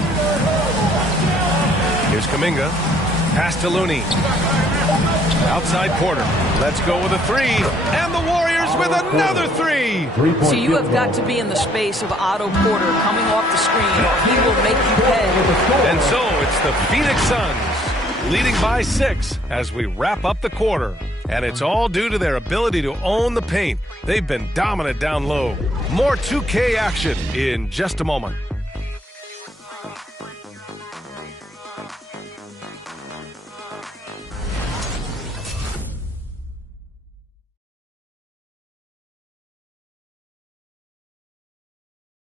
Here's Kuminga. Pass to Looney. Outside Porter. Let's go with a three. And the Warriors with another three. So you have got to be in the space of Otto Porter coming off the screen, or he will make you pay. And so it's the Phoenix Suns leading by 6 as we wrap up the quarter. And it's all due to their ability to own the paint. They've been dominant down low. More 2K action in just a moment.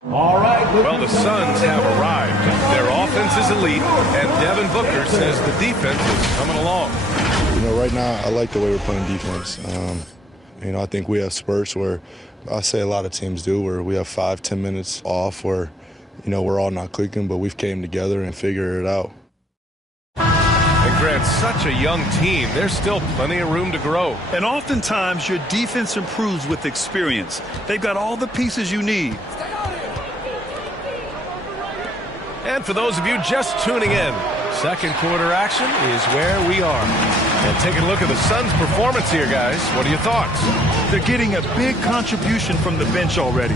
All right. Well, the Suns have arrived. Their offense is elite, and Devin Booker says the defense is coming along. You know, right now, I like the way we're playing defense. You know, I think we have spurts where I say a lot of teams do, where we have 5-10 minutes off where, you know, we're all not clicking, but we've came together and figured it out. And Grant, such a young team, there's still plenty of room to grow. And oftentimes, your defense improves with experience. They've got all the pieces you need. And for those of you just tuning in, second quarter action is where we are. And taking a look at the Suns' performance here, guys. What are your thoughts? They're getting a big contribution from the bench already.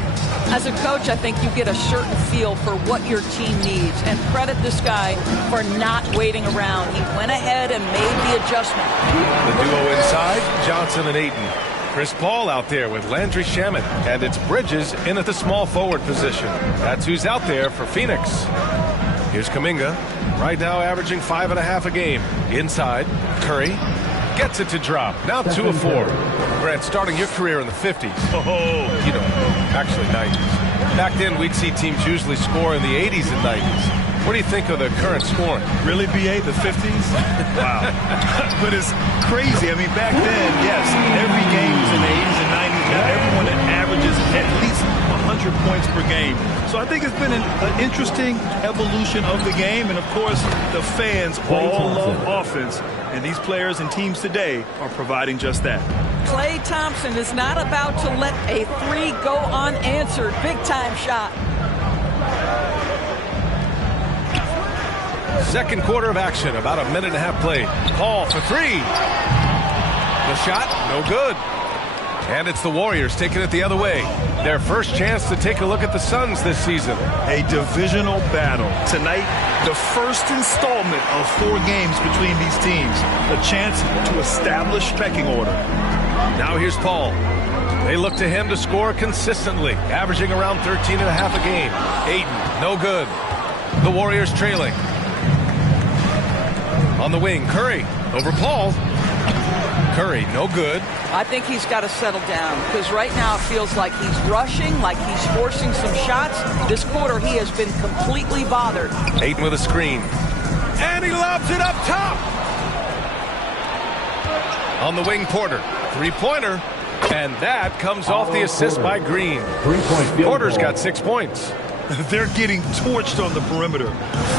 As a coach, I think you get a certain feel for what your team needs. And credit this guy for not waiting around. He went ahead and made the adjustment. The duo inside, Johnson and Ayton. Chris Paul out there with Landry Shamet. And it's Bridges in at the small forward position. That's who's out there for Phoenix. Here's Kuminga. Right now averaging 5.5 a game. Inside, Curry gets it to drop. Now 2 of 4. Grant, starting your career in the 50s. Actually 90s. Back then, we'd see teams usually score in the 80s and 90s. What do you think of the current scoring? Really, BA, the 50s? Wow. But it's crazy. I mean, back then, yes, every game was in the 80s and 90s. Now everyone averages at least 100 points per game. So I think it's been an interesting evolution of the game. And, of course, the fans all love offense. And these players and teams today are providing just that. Klay Thompson is not about to let a three go unanswered. Big-time shot. Second quarter of action, about a minute and a half played. Paul for three. The shot, no good. And it's the Warriors taking it the other way. Their first chance to take a look at the Suns this season. A divisional battle. Tonight, the first installment of 4 games between these teams. A chance to establish pecking order. Now here's Paul. They look to him to score consistently, averaging around 13 and a half a game. Ayton, no good. The Warriors trailing. On the wing, Curry over Paul. Curry, no good. I think he's got to settle down because right now it feels like he's rushing, like he's forcing some shots. This quarter he has been completely bothered. Ayton with a screen. And he lobs it up top. On the wing, Porter. Three-pointer. And that comes off the assist by Green. Porter's got 6 points. They're getting torched on the perimeter.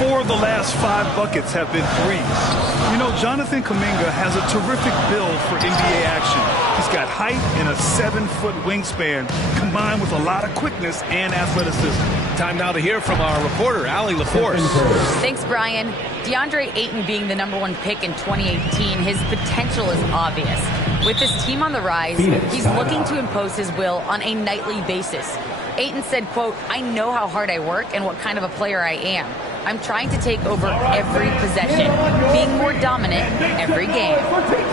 4 of the last 5 buckets have been threes. You know, Jonathan Kuminga has a terrific build for NBA action. He's got height and a 7-foot wingspan combined with a lot of quickness and athleticism. Time now to hear from our reporter, Allie LaForce. Thanks, Brian. DeAndre Ayton being the #1 pick in 2018, his potential is obvious. With his team on the rise, he's looking to impose his will on a nightly basis. Ayton said, quote, "I know how hard I work and what kind of a player I am. I'm trying to take over every possession, being more dominant every game."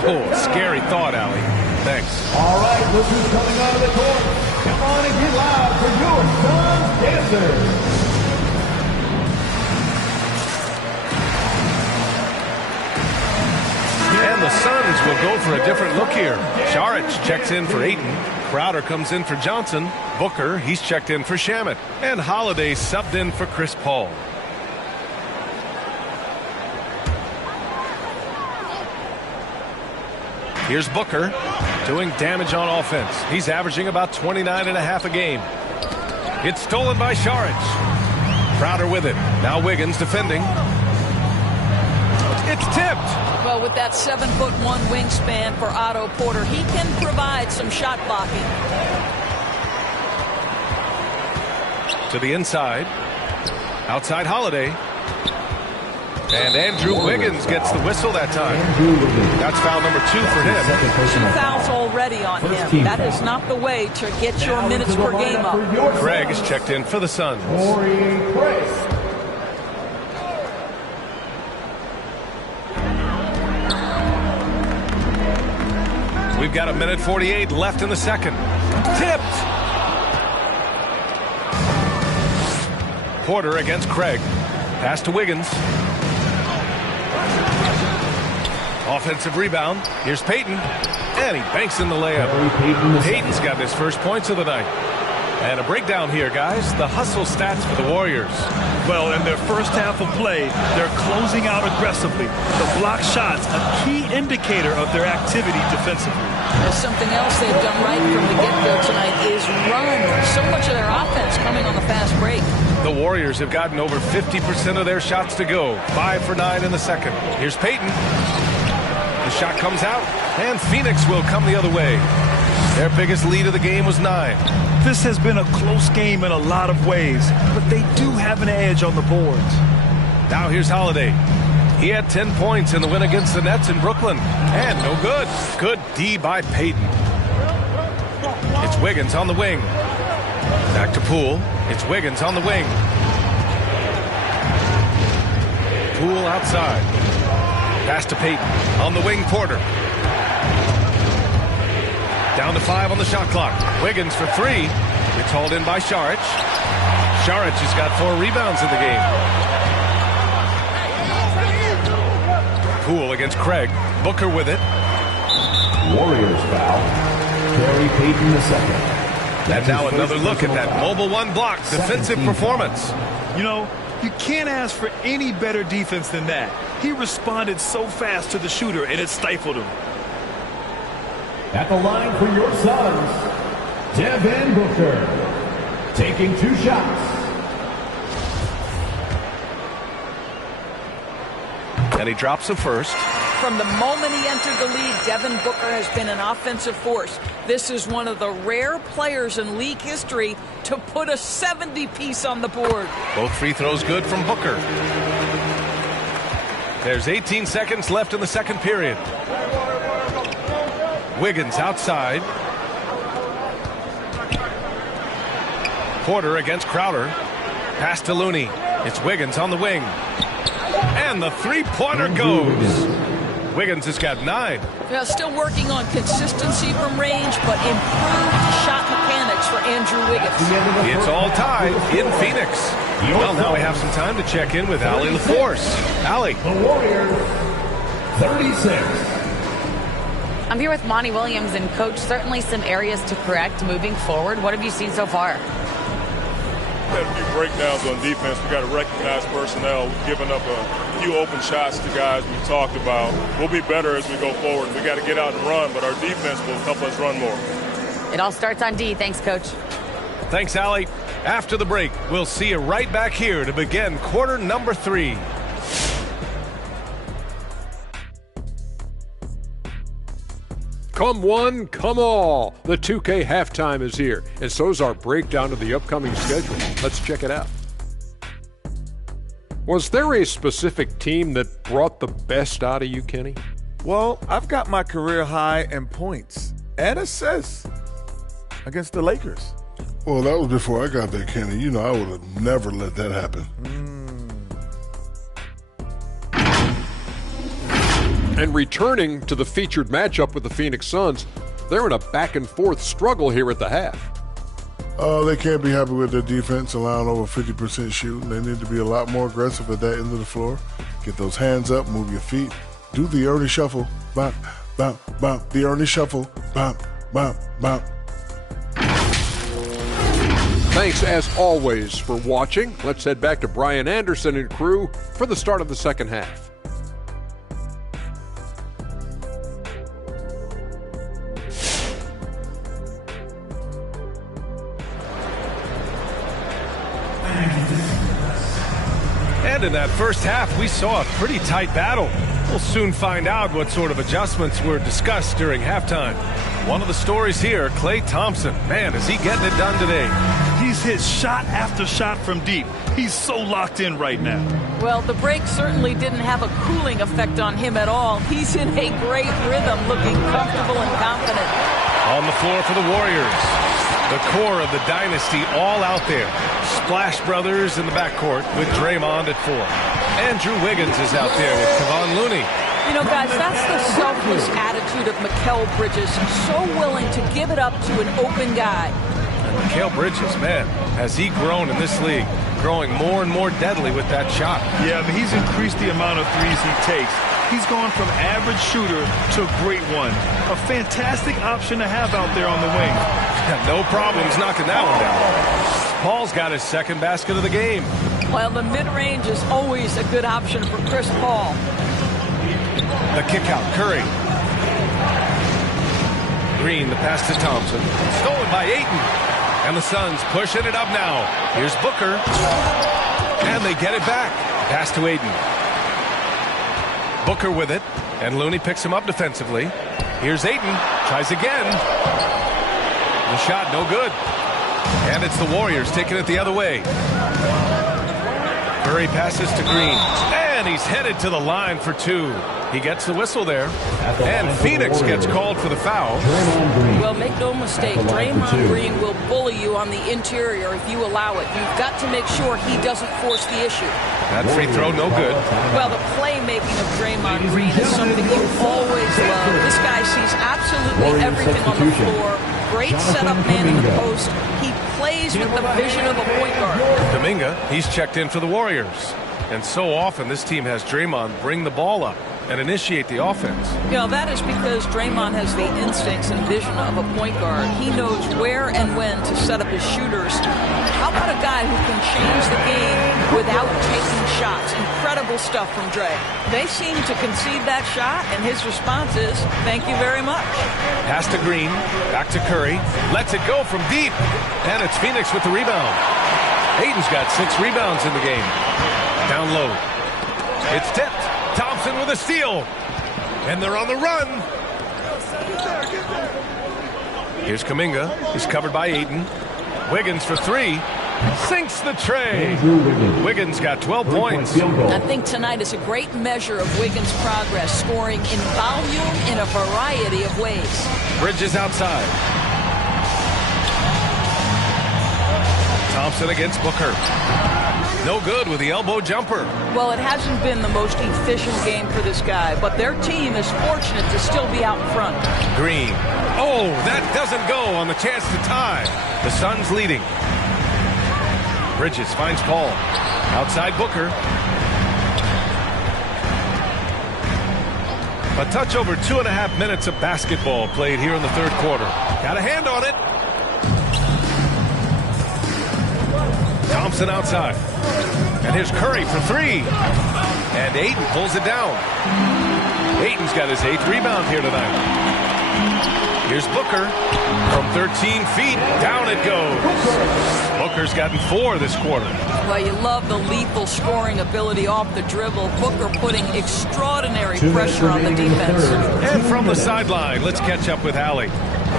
Oh, scary thought, Allie. Thanks. All right, look who's coming onto the court. Come on and get loud for your Suns dancers. And the Suns will go for a different look here. Saric checks in for Ayton. Crowder comes in for Johnson. Booker, he's checked in for Shamet. And Holiday subbed in for Chris Paul. Here's Booker doing damage on offense. He's averaging about 29 and a half a game. It's stolen by Saric. Crowder with it. Now Wiggins defending. It's tipped. Well, with that 7'1" wingspan for Otto Porter, he can provide some shot blocking. To the inside. Outside Holiday. And Andrew Wiggins gets the whistle that time. That's foul number 2 for him. 2 fouls already on him. That is not the way to get your minutes per game up. Craig is checked in for the Suns. We've got 1:48 left in the second. Tipped. Porter against Craig. Pass to Wiggins. Offensive rebound. Here's Payton. And he banks in the layup. Payton's got his first points of the night. And a breakdown here, guys. The hustle stats for the Warriors. Well, in their first half of play, they're closing out aggressively. The block shots, a key indicator of their activity defensively. There's something else they've done right from the get-go tonight is run. So much of their offense coming on the fast break. The Warriors have gotten over 50% of their shots to go. 5 for 9 in the second. Here's Payton. The shot comes out, and Phoenix will come the other way. Their biggest lead of the game was 9. This has been a close game in a lot of ways, but they do have an edge on the boards. Now here's Holiday. He had 10 points in the win against the Nets in Brooklyn. And no good. Good D by Payton. It's Wiggins on the wing. Back to Poole. It's Wiggins on the wing. Poole outside. Pass to Payton. On the wing, Porter. Down to 5 on the shot clock. Wiggins for 3. It's hauled in by Saric. Saric has got 4 rebounds in the game. Poole against Craig. Booker with it. Warriors foul. Gary Payton II. And now another look at that mobile 1 block defensive performance. You know, You can't ask for any better defense than that. He responded so fast to the shooter, and it stifled him. At the line for your Suns, Devin Booker, taking 2 shots. And he drops the first. From the moment he entered the league, Devin Booker has been an offensive force. This is one of the rare players in league history to put a 70-piece on the board. Both free throws good from Booker. There's 18 seconds left in the second period. Wiggins outside. Porter against Crowder. Pass to Looney. It's Wiggins on the wing. And the three-pointer goes. Wiggins has got 9. Yeah, still working on consistency from range, but improved shot mechanics for Andrew Wiggins. It's all tied in Phoenix. Well, now we have some time to check in with Allie LaForce. Allie. The Warriors, 36. I'm here with Monty Williams, and Coach, certainly some areas to correct moving forward. What have you seen so far? We've had a few breakdowns on defense. We got to recognize personnel. We've given up a few open shots to guys we talked about. We'll be better as we go forward. We got to get out and run, but our defense will help us run more. It all starts on D. Thanks, Coach. Thanks, Allie. After the break, we'll see you right back here to begin quarter number 3. Come one, come all. The 2K halftime is here, and so's our breakdown of the upcoming schedule. Let's check it out. Was there a specific team that brought the best out of you, Kenny? Well, I've got my career high in points and assists against the Lakers. Well, that was before I got there, Kenny. You know, I would have never let that happen. And returning to the featured matchup with the Phoenix Suns, they're in a back-and-forth struggle here at the half. They can't be happy with their defense, allowing over 50% shooting. They need to be a lot more aggressive at that end of the floor. Get those hands up, move your feet, do the Ernie shuffle, bop, bop, bop, the Ernie shuffle, bop, bop, bop. Thanks, as always, for watching. Let's head back to Brian Anderson and crew for the start of the second half. And in that first half, we saw a pretty tight battle. We'll soon find out what sort of adjustments were discussed during halftime. One of the stories here, Klay Thompson. Man, is he getting it done today. He's hit shot after shot from deep. He's so locked in right now. Well, the break certainly didn't have a cooling effect on him at all. He's in a great rhythm, looking comfortable and confident. On the floor for the Warriors. The core of the dynasty all out there. Splash Brothers in the backcourt with Draymond at 4. Andrew Wiggins is out there with Kevon Looney. You know, guys, that's the selfless attitude of Mikal Bridges. So willing to give it up to an open guy. And Mikal Bridges, man, has he grown in this league, growing more and more deadly with that shot. Yeah, but he's increased the amount of threes he takes. He's gone from average shooter to a great one. A fantastic option to have out there on the wing. No problems knocking that one down. Paul's got his second basket of the game. Well, the mid-range is always a good option for Chris Paul. The kick out, Curry. Green, the pass to Thompson. Stolen by Ayton. And the Suns pushing it up now. Here's Booker. And they get it back. Pass to Ayton. Booker with it. And Looney picks him up defensively. Here's Ayton. Tries again. The shot no good. And it's the Warriors taking it the other way. Curry passes to Green. And he's headed to the line for 2. He gets the whistle there. And Phoenix gets called for the foul. Well, make no mistake, Draymond Green will bully you on the interior if you allow it. You've got to make sure he doesn't force the issue. That free throw, no good. Well, the playmaking of Draymond Green is something you always love. This guy sees absolutely everything on the floor. Great setup man in the post. He plays with the vision of a point guard. Kuminga, he's checked in for the Warriors. And so often this team has Draymond bring the ball up and initiate the offense. You know, that is because Draymond has the instincts and vision of a point guard. He knows where and when to set up his shooters. How about a guy who can change the game without taking shots. Incredible stuff from Dre. They seem to concede that shot, and his response is, thank you very much. Pass to Green, back to Curry, lets it go from deep, and it's Phoenix with the rebound. Ayton's got 6 rebounds in the game. Down low. It's tipped. Thompson with a steal. And they're on the run. Here's Kuminga. He's covered by Ayton. Wiggins for 3. Sinks the tray. Wiggins got 12 points. I think tonight is a great measure of Wiggins' progress, scoring in volume in a variety of ways. Bridges outside. Thompson against Booker. No good with the elbow jumper. Well, it hasn't been the most efficient game for this guy, but their team is fortunate to still be out in front. Green. Oh, that doesn't go on the chance to tie. The Suns leading. Bridges finds Paul. Outside Booker. A touch over 2.5 minutes of basketball played here in the third quarter. Got a hand on it. Thompson outside. And here's Curry for 3. And Ayton pulls it down. Ayton's got his 8th rebound here tonight. Here's Booker from 13 feet. Down it goes. Booker's gotten 4 this quarter. Well, you love the lethal scoring ability off the dribble. Booker putting extraordinary pressure on the defense. And from the sideline, let's catch up with Allie.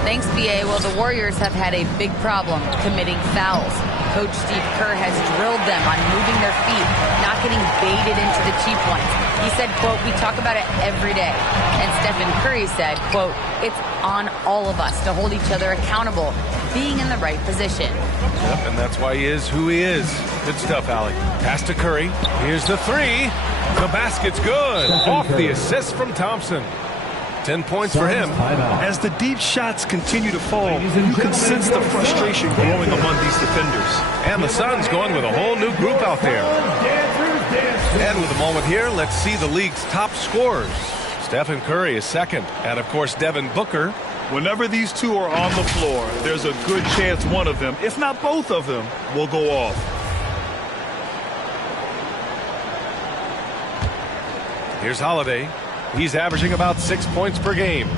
Thanks, B.A. Well, the Warriors have had a big problem committing fouls. Coach Steve Kerr has drilled them on moving their feet, not getting baited into the cheap ones. He said, quote, we talk about it every day. And Stephen Curry said, quote, it's on all of us to hold each other accountable, being in the right position. Yep, and that's why he is who he is. Good stuff, Allie. Pass to Curry. Here's the 3. The basket's good. Off the assist from Thompson. 10 points for him. As the deep shots continue to fall, you can sense the frustration growing among these defenders. And the Suns going with a whole new group out there. And with a moment here, let's see the league's top scorers. Stephen Curry is second. And, of course, Devin Booker. Whenever these two are on the floor, there's a good chance one of them, if not both of them, will go off. Here's Holiday. He's averaging about 6 points per game.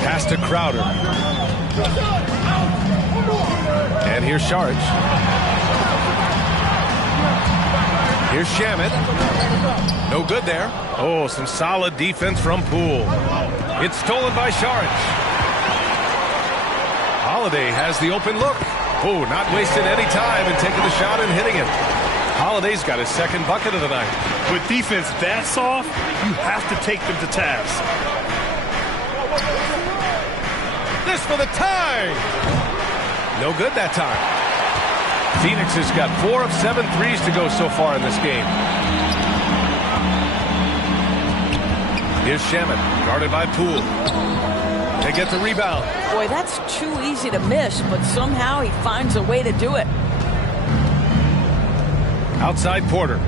Pass to Crowder. And here's Saric. Here's Shamet. No good there. Oh, some solid defense from Poole. It's stolen by Saric. Holiday has the open look. Oh, not wasting any time and taking the shot and hitting it. Holiday's got his second bucket of the night. With defense that soft, you have to take them to task. This for the tie. No good that time. Phoenix has got 4 of 7 threes to go so far in this game. Here's Shamet, guarded by Poole. They get the rebound. Boy, that's too easy to miss, but somehow he finds a way to do it. Outside Porter.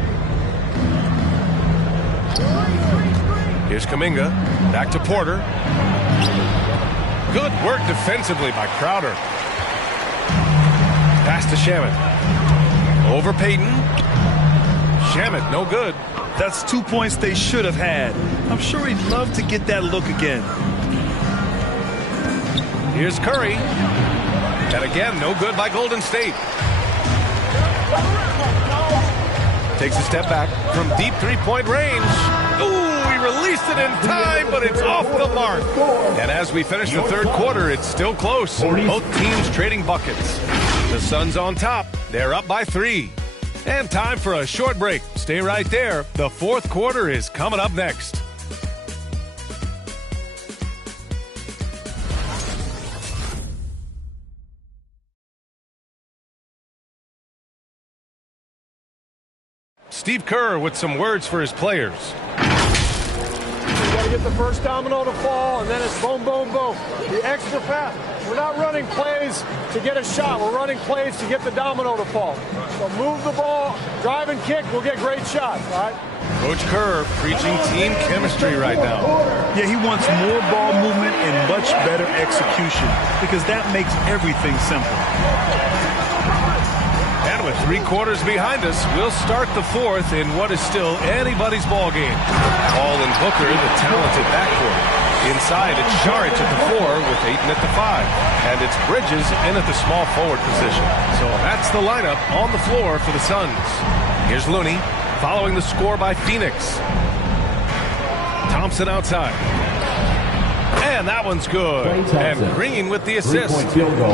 Here's Kuminga. Back to Porter. Good work defensively by Crowder. Pass to Shamet. Over Payton. Shamet, no good. That's 2 points they should have had. I'm sure he'd love to get that look again. Here's Curry. And again, no good by Golden State. Takes a step back from deep three-point range. Ooh, he released it in time, but it's off the mark. And as we finish the third quarter, it's still close. Both teams trading buckets. The Suns on top. They're up by 3. And time for a short break. Stay right there. The fourth quarter is coming up next. Steve Kerr with some words for his players. You got to get the first domino to fall, and then it's boom, boom, boom. The extra pass. We're not running plays to get a shot. We're running plays to get the domino to fall. So move the ball, drive and kick, we'll get great shots, all right? Coach Kerr preaching team chemistry right now. Yeah, he wants more ball movement and much better execution because that makes everything simple. And And with 3 quarters behind us, we'll start the fourth in what is still anybody's ball game. Paul and Booker, the talented backcourt. Inside, it's Saric at the 4 with Ayton at the 5. And it's Bridges in at the small forward position. So that's the lineup on the floor for the Suns. Here's Looney following the score by Phoenix. Thompson outside. And that one's good. And Green with the assist.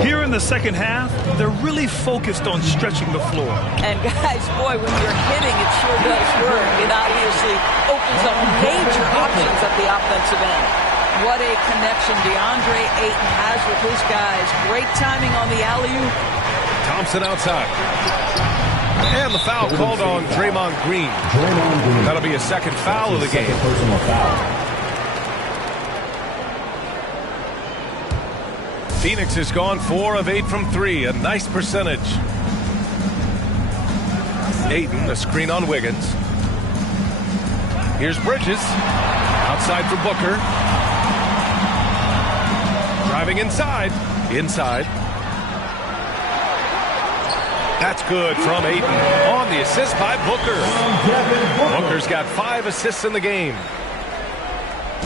Here in the second half, they're really focused on stretching the floor. And guys, boy, when you're hitting, it sure does work. It obviously opens up major options at the offensive end. What a connection DeAndre Ayton has with his guys. Great timing on the alley-oop. Thompson outside. And the foul called on Draymond Green. That'll be a second foul of the game. Personal foul. Phoenix has gone 4 of 8 from 3. A nice percentage. Ayton, a screen on Wiggins. Here's Bridges. Outside for Booker. Driving inside. Inside. That's good from Ayton. On the assist by Booker. Booker's got 5 assists in the game.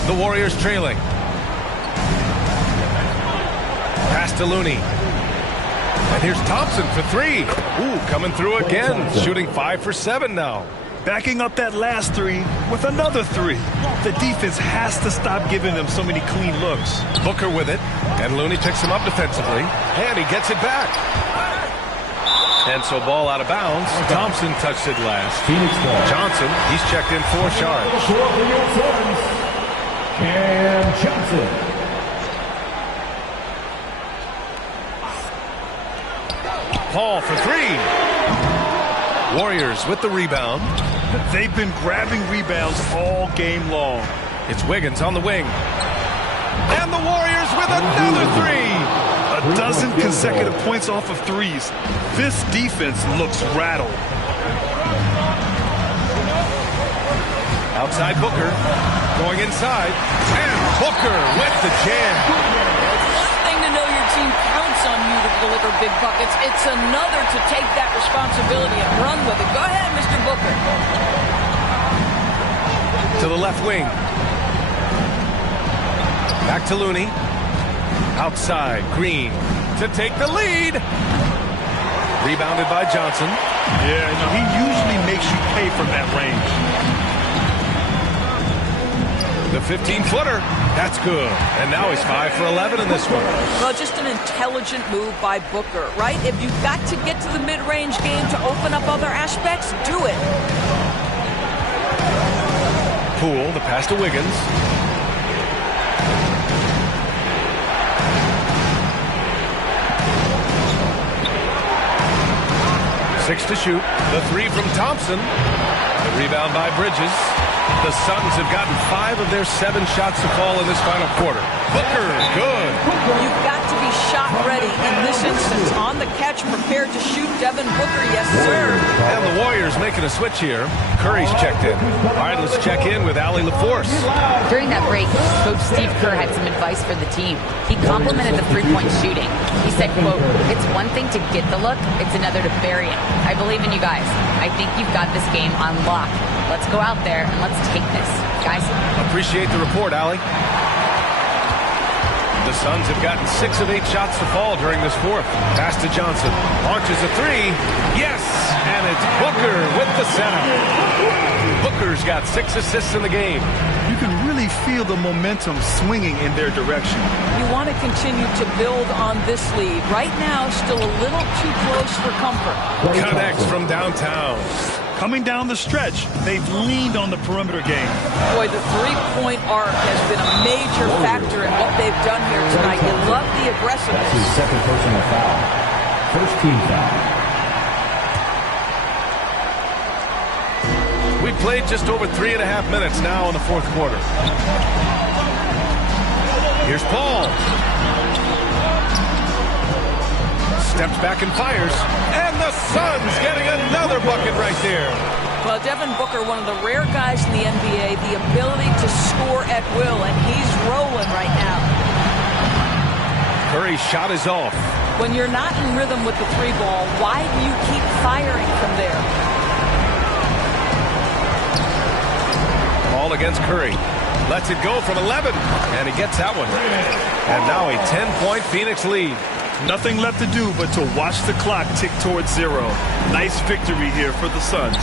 The Warriors trailing. Pass to Looney. And here's Thompson for 3. Ooh, coming through again. Shooting 5 for 7 now. Backing up that last 3 with another 3. The defense has to stop giving them so many clean looks. Booker with it. And Looney picks him up defensively. And he gets it back. And so ball out of bounds. Thompson touched it last. Phoenix ball. Johnson, he's checked in for Saric. Cam Johnson. Paul for 3. Warriors with the rebound. They've been grabbing rebounds all game long. It's Wiggins on the wing. And the Warriors with another 3. A dozen consecutive points off of 3s. This defense looks rattled. Outside Booker. Going inside. And Booker with the jam. It's one thing to know your team counts on you to deliver big buckets. It's another to take that responsibility and run with it. Go ahead, Mr. Booker. To the left wing. Back to Looney. Outside, Green to take the lead. Rebounded by Johnson. Yeah, he usually makes you pay from that range. The 15-footer, that's good. And now he's 5 for 11 in this one. Well, just an intelligent move by Booker, right? If you've got to get to the mid-range game to open up other aspects, do it. Poole, the pass to Wiggins. 6 to shoot. The 3 from Thompson. The rebound by Bridges. The Suns have gotten 5 of their 7 shots to fall in this final quarter. Booker, good. You've got to be shot ready in this instance. On the catch, prepared to shoot. Devin Booker, yes, sir. And the Warriors making a switch here. Curry's checked in. All right, let's check in with Allie LaForce. During that break, Coach Steve Kerr had some advice for the team. He complimented the three-point shooting. He said, quote, "It's one thing to get the look, it's another to bury it. I believe in you guys. I think you've got this game on lock. Let's go out there and let's take this, guys." Appreciate the report, Allie. The Suns have gotten 6 of 8 shots to fall during this fourth. Pass to Johnson. Launches a 3. Yes! And it's Booker with the setup. Booker's got 6 assists in the game. You can really feel the momentum swinging in their direction. You want to continue to build on this lead. Right now, still a little too close for comfort. Connects from downtown. Coming down the stretch, they've leaned on the perimeter game. Boy, the three-point arc has been a major factor in what they've done here tonight. You love the aggressiveness. That's his second personal foul. First team foul. We've played just over 3.5 minutes now in the fourth quarter. Here's Paul. Steps back and fires. And the Suns getting another bucket right there. Well, Devin Booker, one of the rare guys in the NBA, the ability to score at will, and he's rolling right now. Curry's shot is off. When you're not in rhythm with the 3-ball, why do you keep firing from there? Ball against Curry. Lets it go from 11, and he gets that one. And now a 10-point Phoenix lead. Nothing left to do but to watch the clock tick towards 0. Nice victory here for the Suns.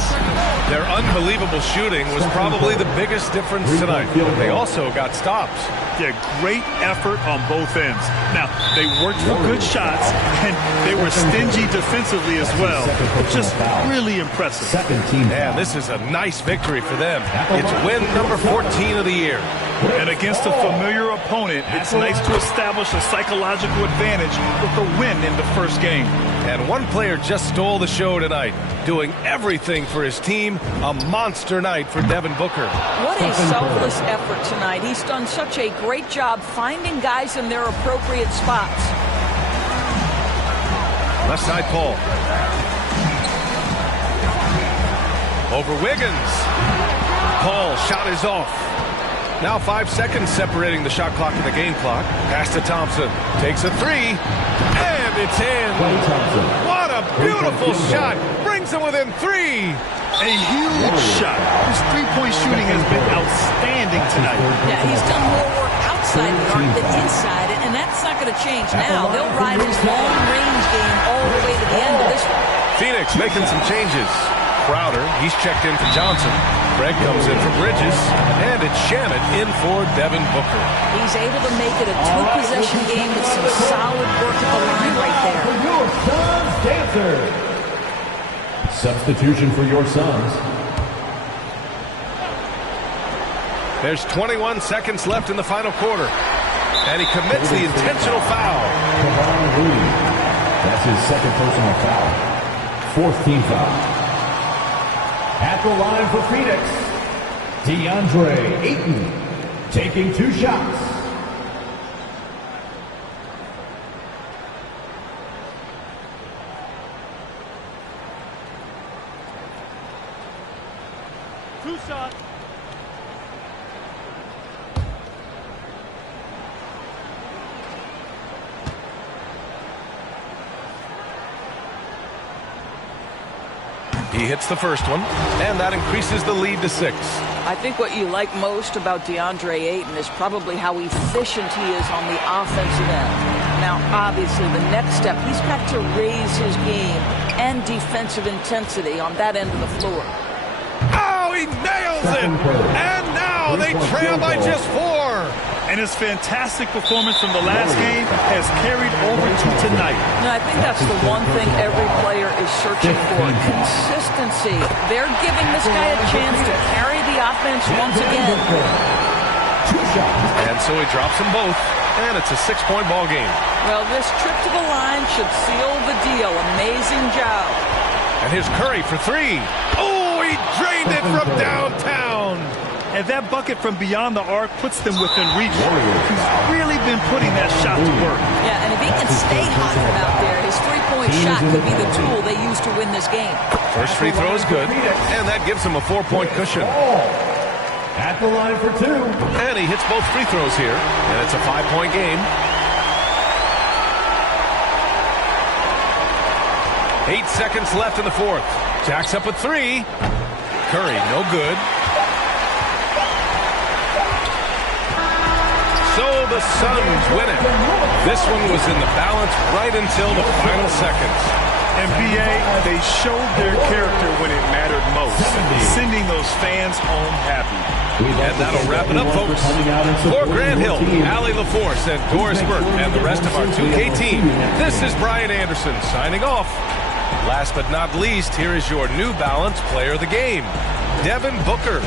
Their unbelievable shooting was probably the biggest difference tonight. They also got stops. Yeah, great effort on both ends. Now, they worked for good shots, and they were stingy defensively as well. Just really impressive. Man, this is a nice victory for them. It's win number 14 of the year. And against a familiar opponent, it's nice to establish a psychological advantage with a win in the first game. And one player just stole the show tonight, doing everything for his team. A monster night for Devin Booker. What a selfless effort tonight. He's done such a great job finding guys in their appropriate spots. Left side Paul. Over Wiggins. Paul, shot is off. Now 5 seconds separating the shot clock and the game clock. Pass to Thompson. Takes a 3. And it's in. What a beautiful shot. Brings him within 3. A huge shot. His three-point shooting has been outstanding tonight. Yeah, he's done more work outside the arc than inside it, and that's not going to change now. They'll ride his long-range game all the way to the end of this one. Phoenix making some changes. Crowder, he's checked in for Johnson. Craig comes in for Bridges, and it's Shannon in for Devin Booker. He's able to make it a two-possession game with some solid work at the line right there. Your Suns dancer. Substitution for your Suns. There's 21 seconds left in the final quarter, and he commits the intentional foul. That's his second personal foul. Fourth team foul. At the line for Phoenix, DeAndre Ayton taking 2 shots. Two shots. He hits the first one, and that increases the lead to 6. I think what you like most about DeAndre Ayton is probably how efficient he is on the offensive end. Now, obviously, the next step, he's got to raise his game and defensive intensity on that end of the floor. Oh, he nails it! And now they trail by just 4. And his fantastic performance from the last game has carried over to tonight. No, I think that's the one thing every player is searching for. Consistency. They're giving this guy a chance to carry the offense once again. And so he drops them both, and it's a 6-point ball game. Well, this trip to the line should seal the deal. Amazing job. And here's Curry for 3. Oh, he drained it from downtown. And that bucket from beyond the arc puts them within reach. He's really been putting that shot to work. Yeah, and if he can stay hot from out there, his three-point shot could be the tool they use to win this game. First free throw is good, and that gives him a 4-point cushion. At the line for 2. And he hits both free throws here, and it's a 5-point game. 8 seconds left in the fourth. Jacks up a 3. Curry, no good. So the Suns win it. This one was in the balance right until the final seconds. And B.A., they showed their character when it mattered most, sending those fans home happy. And that'll wrap it up, folks. For Grant Hill, Allie LaForce, and Doris Burke, and the rest of our 2K team, this is Brian Anderson signing off. Last but not least, here is your New Balance player of the game, Devin Booker.